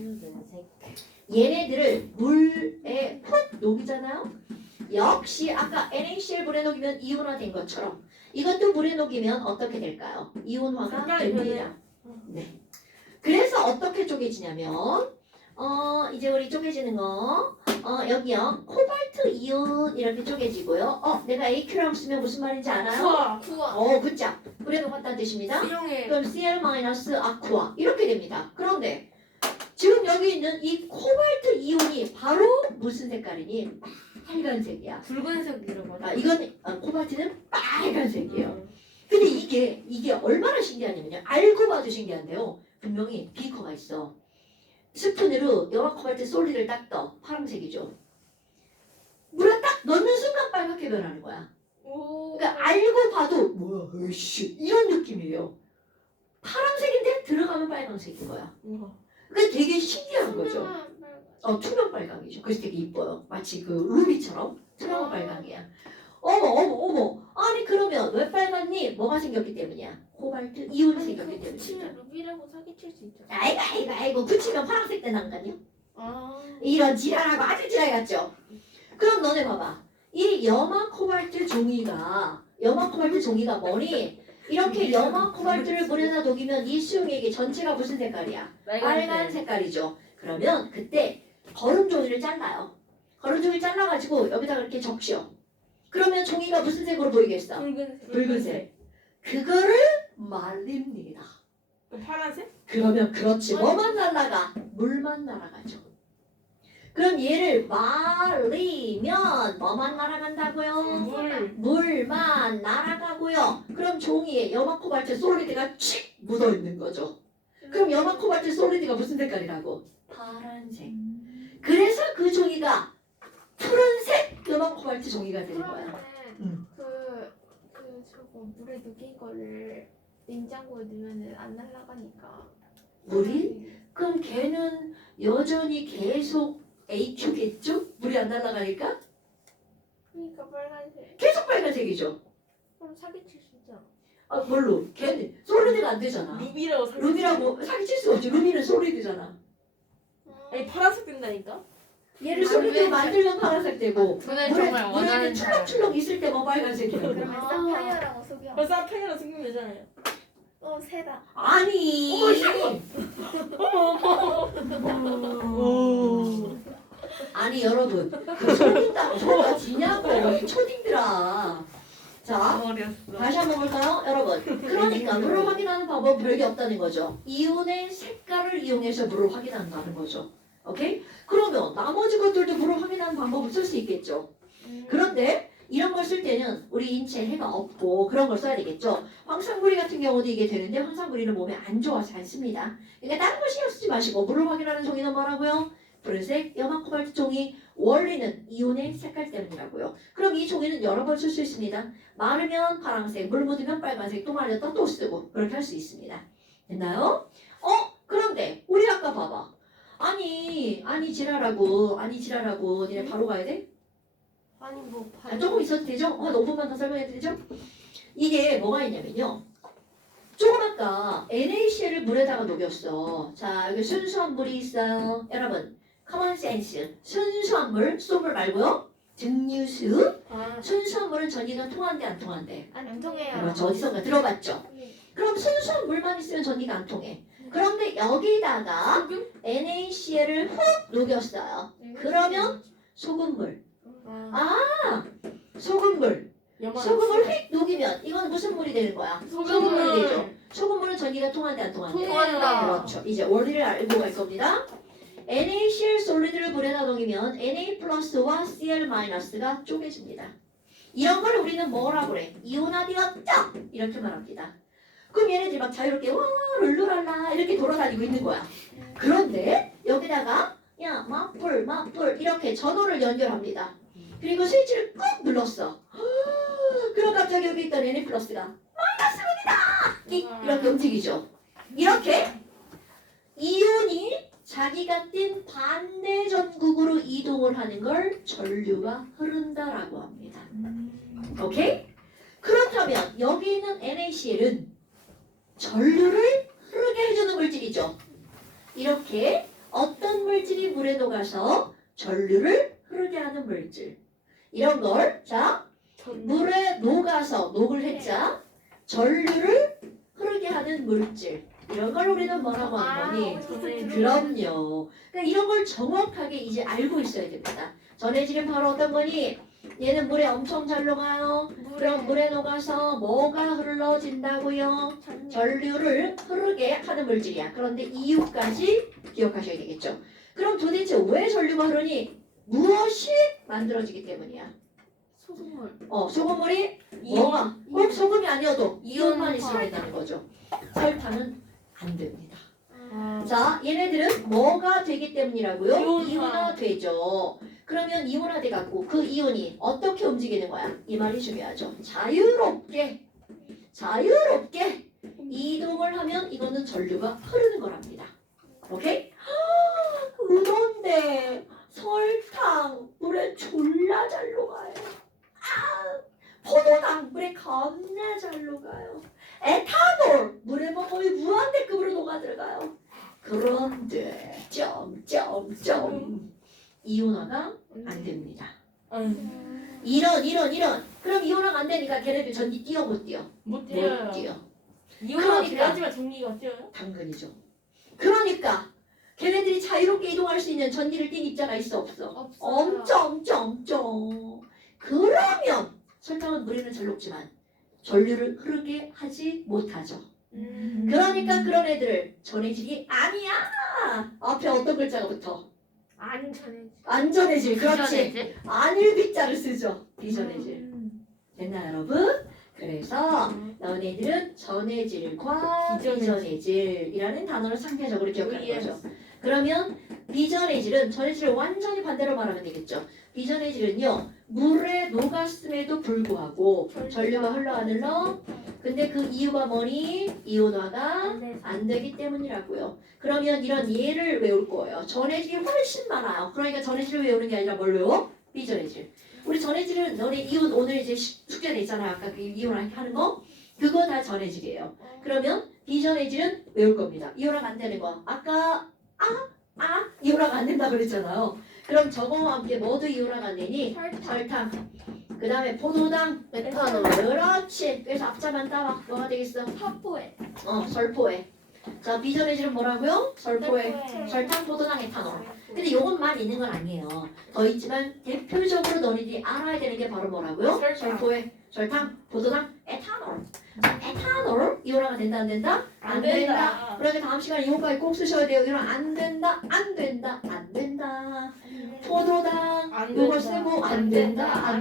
얘네들을 물에 푹 녹이잖아요. 역시 아까 NaCl 물에 녹이면 이온화된 것처럼 이것도 물에 녹이면 어떻게 될까요? 이온화가 색깔이 됩니다. 네. 그래서 어떻게 쪼개지냐면 이제 우리 쪼개지는 거 여기요 코발트 이온 이렇게 쪼개지고요. 내가 AQ라고 쓰면 무슨 말인지 알아요? 우와. 굿잡. 물에 녹았다는 뜻입니다. 수용해. 그럼 Cl 아쿠아 이렇게 됩니다. 그런데 지금 여기 있는 이 코발트 이온이 바로 무슨 색깔이니? 빨간색이야. 붉은색이라고 하죠. 이건 코발트는 빨간색이에요. 근데 이게 얼마나 신기하냐면요. 알고 봐도 신기한데요. 분명히 비커가 있어. 스푼으로 염화 코발트 솔리드를 딱 떠. 파란색이죠. 물에 딱 넣는 순간 빨갛게 변하는 거야. 그러니까 알고 봐도 뭐야 으이씨 이런 느낌이에요. 파란색인데 들어가면 빨간색인 거야. 우와. 그게 되게 신기한 거죠. 투명 빨강이죠. 그래서 되게 이뻐요. 마치 그 루비처럼 투명 빨강이야. 어머. 아니 그러면 왜 빨갛니? 뭐가 생겼기 때문이야? 코발트 이온이 생겼기 때문이야. 루비라고 사기칠 수 있죠. 아이고 붙이면 파란색 때 난다니요? 아. 이런 지랄하고 아주 지랄 같죠? 그럼 너네 봐봐. 이 염화 코발트 종이가 뭐니? 이렇게 염화 코발트를 물에다 녹이면 이 수용액이 전체가 무슨 색깔이야? 빨간 색깔이죠. 그러면 그때 거름 종이를 잘라요. 거름 종이 잘라가지고 여기다가 이렇게 적셔. 그러면 종이가 무슨 색으로 보이겠어? 붉은색. 그거를 말립니다. 파란색? 그러면 그렇지. 뭐만 날아가? 물만 날아가죠. 그럼 얘를 말리면 뭐만 날아간다고요? 물만 날아가고요. 그럼 종이에 염화 코발트 솔리드가 칙 묻어 있는 거죠. 그럼 염화 코발트 솔리드가 무슨 색깔이라고? 파란색. 그래서 그 종이가 푸른색 염화 코발트 종이가 되는 거야. 그러면은 저거 물에 녹인 거를 냉장고에 넣으면은 안 날아가니까. 물이? 그럼 걔는 여전히 계속 AQ겠죠? 물이 안 날아가니까? 그러니까 빨간색. 계속 빨간색이죠. 그럼 사기칠 수 있잖아. 아 뭘로? 걔는 솔리드가 안 되잖아. 루비라고 사기. 루미라고 사기칠 수 없지. 루미는 솔리드잖아. 아니 파란색 된다니까? 얘를 솔리드로 만들면 파란색 되고 저는 물에 정말 원하는 출렁출렁 있을 때 뭐 빨간색이야. 그러면 사파이어라고 속여. 벌써 사탕이라 생각되잖아요. 새다. 아니. 아니 여러분 그 초딩다고 소리가 지냐고 이 초딩들아. 자 어렸어. 다시 한번 볼까요 여러분. 그러니까 물을 확인하는 방법은 별게 없다는 거죠. 이온의 색깔을 이용해서 물을 확인한다는 거죠. 오케이? 그러면 나머지 것들도 물을 확인하는 방법을 쓸 수 있겠죠. 그런데 이런 걸 쓸 때는 우리 인체에 해가 없고 그런 걸 써야 되겠죠. 황산구리 같은 경우도 이게 되는데 황산구리는 몸에 안 좋아서 안 씁니다. 그러니까 다른 거 신경 쓰지 마시고 물을 확인하는 종이는 뭐라고요? 푸른색, 염화 코발트 종이. 원리는 이온의 색깔 때문이라고요. 그럼 이 종이는 여러 번 쓸 수 있습니다. 마르면 파란색, 물 묻으면 빨간색, 또 말렸다 또 쓰고 그렇게 할 수 있습니다. 됐나요? 그런데 우리 아까 봐봐. 아니 지랄하고 니네 바로 가야 돼? 아니 뭐 조금 있어도 되죠? 한 5분만 더 설명해도 되죠? 이게 뭐가 있냐면요. 조금 아까 NaCl을 물에다가 녹였어. 자, 여기 순수한 물이 있어요. 여러분, common sense. 순수한 물, 소물 말고요. 증류수. 순수한 물은 전기가 통한대 안 통한대? 안 통해요. 그렇죠. 어디선가 들어봤죠? 그럼 순수한 물만 있으면 전기가 안 통해. 그런데 여기다가 NaCl을 훅 녹였어요. 그러면 소금물. 소금물. 소금을 휙 녹이면 이건 무슨 물이 되는 거야? 소금물이 되죠. 소금물은 전기가 통한대 안 통한대? 통한다. 그렇죠. 이제 원리를 알고 갈 겁니다. NaCl 솔리드를 물에다 녹이면 Na 플러스와 Cl 마이너스가 쪼개집니다. 이런 걸 우리는 뭐라고 그래? 이온화되었다! 이렇게 말합니다. 그럼 얘네들이 막 자유롭게 와 룰루랄라 이렇게 돌아다니고 있는 거야. 그런데 여기다가 야 마플 이렇게 전원을 연결합니다. 그리고 스위치를 꾹 눌렀어. 그럼 갑자기 여기 있던 Na 플러스가 마이너스입니다. 이렇게 움직이죠. 이렇게 이온이 자기가 띈 반대 전국으로 이동을 하는 걸 전류가 흐른다라고 합니다. 오케이? 그렇다면 여기 있는 NaCl은 전류를 흐르게 해주는 물질이죠. 이렇게 어떤 물질이 물에 녹아서 전류를 흐르게 하는 물질. 이런 걸, 자, 물에 녹아서 녹을 했자 전류를 흐르게 하는 물질. 이런 걸 우리는 뭐라고 하는 거니? 그럼요. 그러니까 이런 걸 정확하게 이제 알고 있어야 됩니다. 전해질은 바로 어떤 거니? 얘는 물에 엄청 잘 녹아요. 그럼 물에 녹아서 뭐가 흘러진다고요? 전류를 흐르게 하는 물질이야. 그런데 이유까지 기억하셔야 되겠죠. 그럼 도대체 왜 전류가 흐르니? 무엇이 만들어지기 때문이야? 소금물. 소금물이 뭐가? 꼭 소금이 아니어도 이온만 있으면 된다는 거죠. 설탕은 안 됩니다. 자, 얘네들은 뭐가 되기 때문이라고요? 이온화되죠. 그러면 이온화돼 갖고 그 이온이 어떻게 움직이는 거야? 이 말이 중요하죠. 자유롭게 이동을 하면 이거는 전류가 흐르는 거랍니다. 오케이? 그런데 설탕 물에 졸라 잘 녹아요. 포도당 물에 이온화가 안 됩니다. 응. 이런. 그럼 이온화가 안 되니까 걔네들 전기 뛰어 못 뛰어? 못 못 뛰어요. 뛰어. 이혼하고 그러니까. 돼야지만 전기가 뛰어요? 당근이죠. 그러니까 걔네들이 자유롭게 이동할 수 있는 전기를 띈 입자가 있어 없어? 없어요. 엄청. 그러면 설탕은 물에는 잘 녹지만 전류를 흐르게 하지 못하죠. 그러니까 그런 애들 전해질이 아니야. 앞에 어떤 글자가 붙어? 안전해. 안전해질. 그렇지. 비전해질? 아닐 빗자를 쓰죠. 비전해질. 됐나 여러분? 그래서 너네들은 전해질과 비전해질이라는 단어를 상대적으로 기억할 거죠. 그러면 비전해질은 전해질을 완전히 반대로 말하면 되겠죠. 비전해질은요, 물에 녹았음에도 불구하고 전류가 흘러 안 흘러? 근데 그 이유가 뭐니? 이온화가 안 되기 때문이라고요. 그러면 이런 예를 외울 거예요. 전해질이 훨씬 많아요. 그러니까 전해질을 외우는 게 아니라 뭘 외워? 비전해질. 우리 전해질은 너네 이온 오늘 이제 숙제 냈잖아요. 아까 그 이온 하는 거. 그거 다 전해질이에요. 그러면 비전해질은 외울 겁니다. 이온화가 안 되는 거. 아까 이온화가 안 된다 그랬잖아요. 그럼 저거와 함께 뭐도 이온화가 안 되니? 설탕. 그 다음에 포도당. 메탄올. 그렇지. 그래서 앞자만 따와. 뭐가 되겠어? 파포에. 설포에. 자, 비전해질은 뭐라고요? 설포에. 설탕, 포도당, 에탄올. 근데 요것만 있는 건 아니에요. 더 있지만 대표적으로 너희들이 알아야 되는 게 바로 뭐라고요? 설탕. 설포에. 설탕, 포도당, 에탄올. 자, 에탄올 이온화가 된다 안 된다? 안 된다. 그러니까 다음 시간에 이거까지 꼭 쓰셔야 돼요. 이런 안 된다. 포도당 안 요걸 된다. 쓰고 안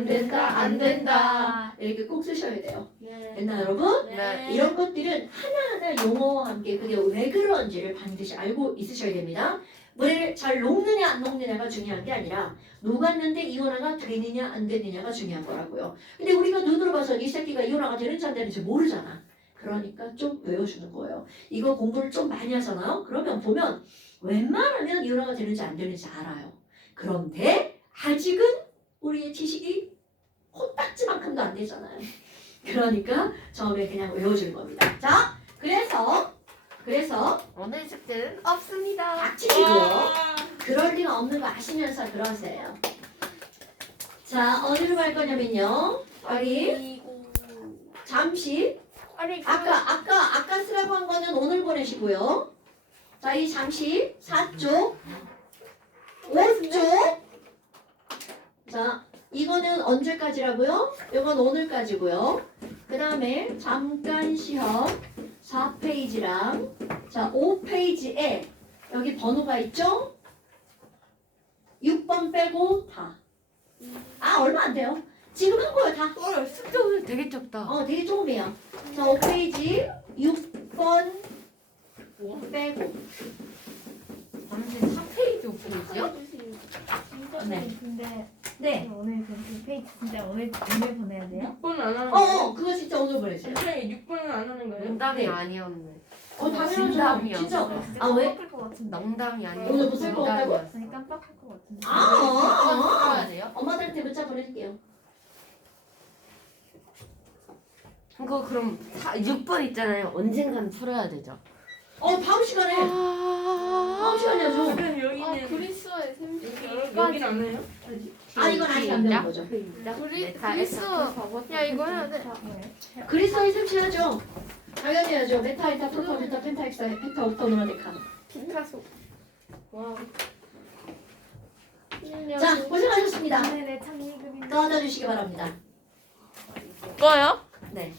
된다. 이렇게 꼭 쓰셔야 돼요. 됐나 여러분? 네. 이런 것들은 하나하나 용어와 함께 그게 왜 그런지를 반드시 알고 있으셔야 됩니다. 물을 잘 녹느냐 안 녹느냐가 중요한 게 아니라 녹았는데 이온화가 되느냐 안 되느냐가 중요한 거라고요. 근데 우리가 눈으로 봐서 이 새끼가 이온화가 되는지 안 되는지 모르잖아. 그러니까 좀 외워주는 거예요. 이거 공부를 좀 많이 하잖아요. 그러면 보면 웬만하면 이온화가 되는지 안 되는지 알아요. 그런데 아직은 우리의 지식이 코딱지만큼도 안 되잖아요. 그러니까 처음에 그냥 외워줄 겁니다. 자, 그래서 오늘 숙제는 없습니다. 닥치시고요. 그럴 리가 없는 거 아시면서 그러세요. 자, 어디로 갈 거냐면요. 여기 잠시 아니 아까 쓰라고 한 거는 오늘 보내시고요. 자, 이 잠시 4쪽, 5쪽. 자, 이거는 언제까지라고요? 이건 오늘까지고요. 그 다음에 잠깐 시험 4페이지랑 자 5페이지에 여기 번호가 있죠? 6번 빼고 다. 얼마 안 돼요. 지금 한 거예요 다. 숙제 오늘 되게 적다. 되게 조금이에요. 자 5페이지 6번 빼고. 잠시 3페이지 5페이지요? 네. 근데 네. 오늘 그 페이지 진짜 오늘 보내야 돼요? 6번은 안 하는 거예요? 그거 진짜 오늘 보내세요. 선생님 6번은 안 하는 거예요? 농담이 네. 아니었네. 당연하죠. 진담이야. 진짜. 진짜 왜? 깜빡할 것 같은데. 농담이 아니었어. 오늘 못쓸것 같다고? 아니 깜빡할 것 같은데. 써야 돼요? 엄마들한테 문자 보낼게요. 그거 그럼 6번 있잖아요. 언젠간 풀어야 되죠. 다음 시간에. 다음 시간에 하죠. 선생님 여기는 그리스어의 여긴 안 해요? 이건 아직 안 되는 거죠. 그리스 야 이거 해야 돼. 그리스어의 셈씨 하죠. 당연히 하죠. 메타, 에타, 프로타, 베타, 펜타, 엑사, 펜타, 옥타, 노라, 데카. 피카소. 와. 자, 고생하셨습니다. 오늘의 참이급인데. 꺼져주시기 바랍니다. 꺼요? 네.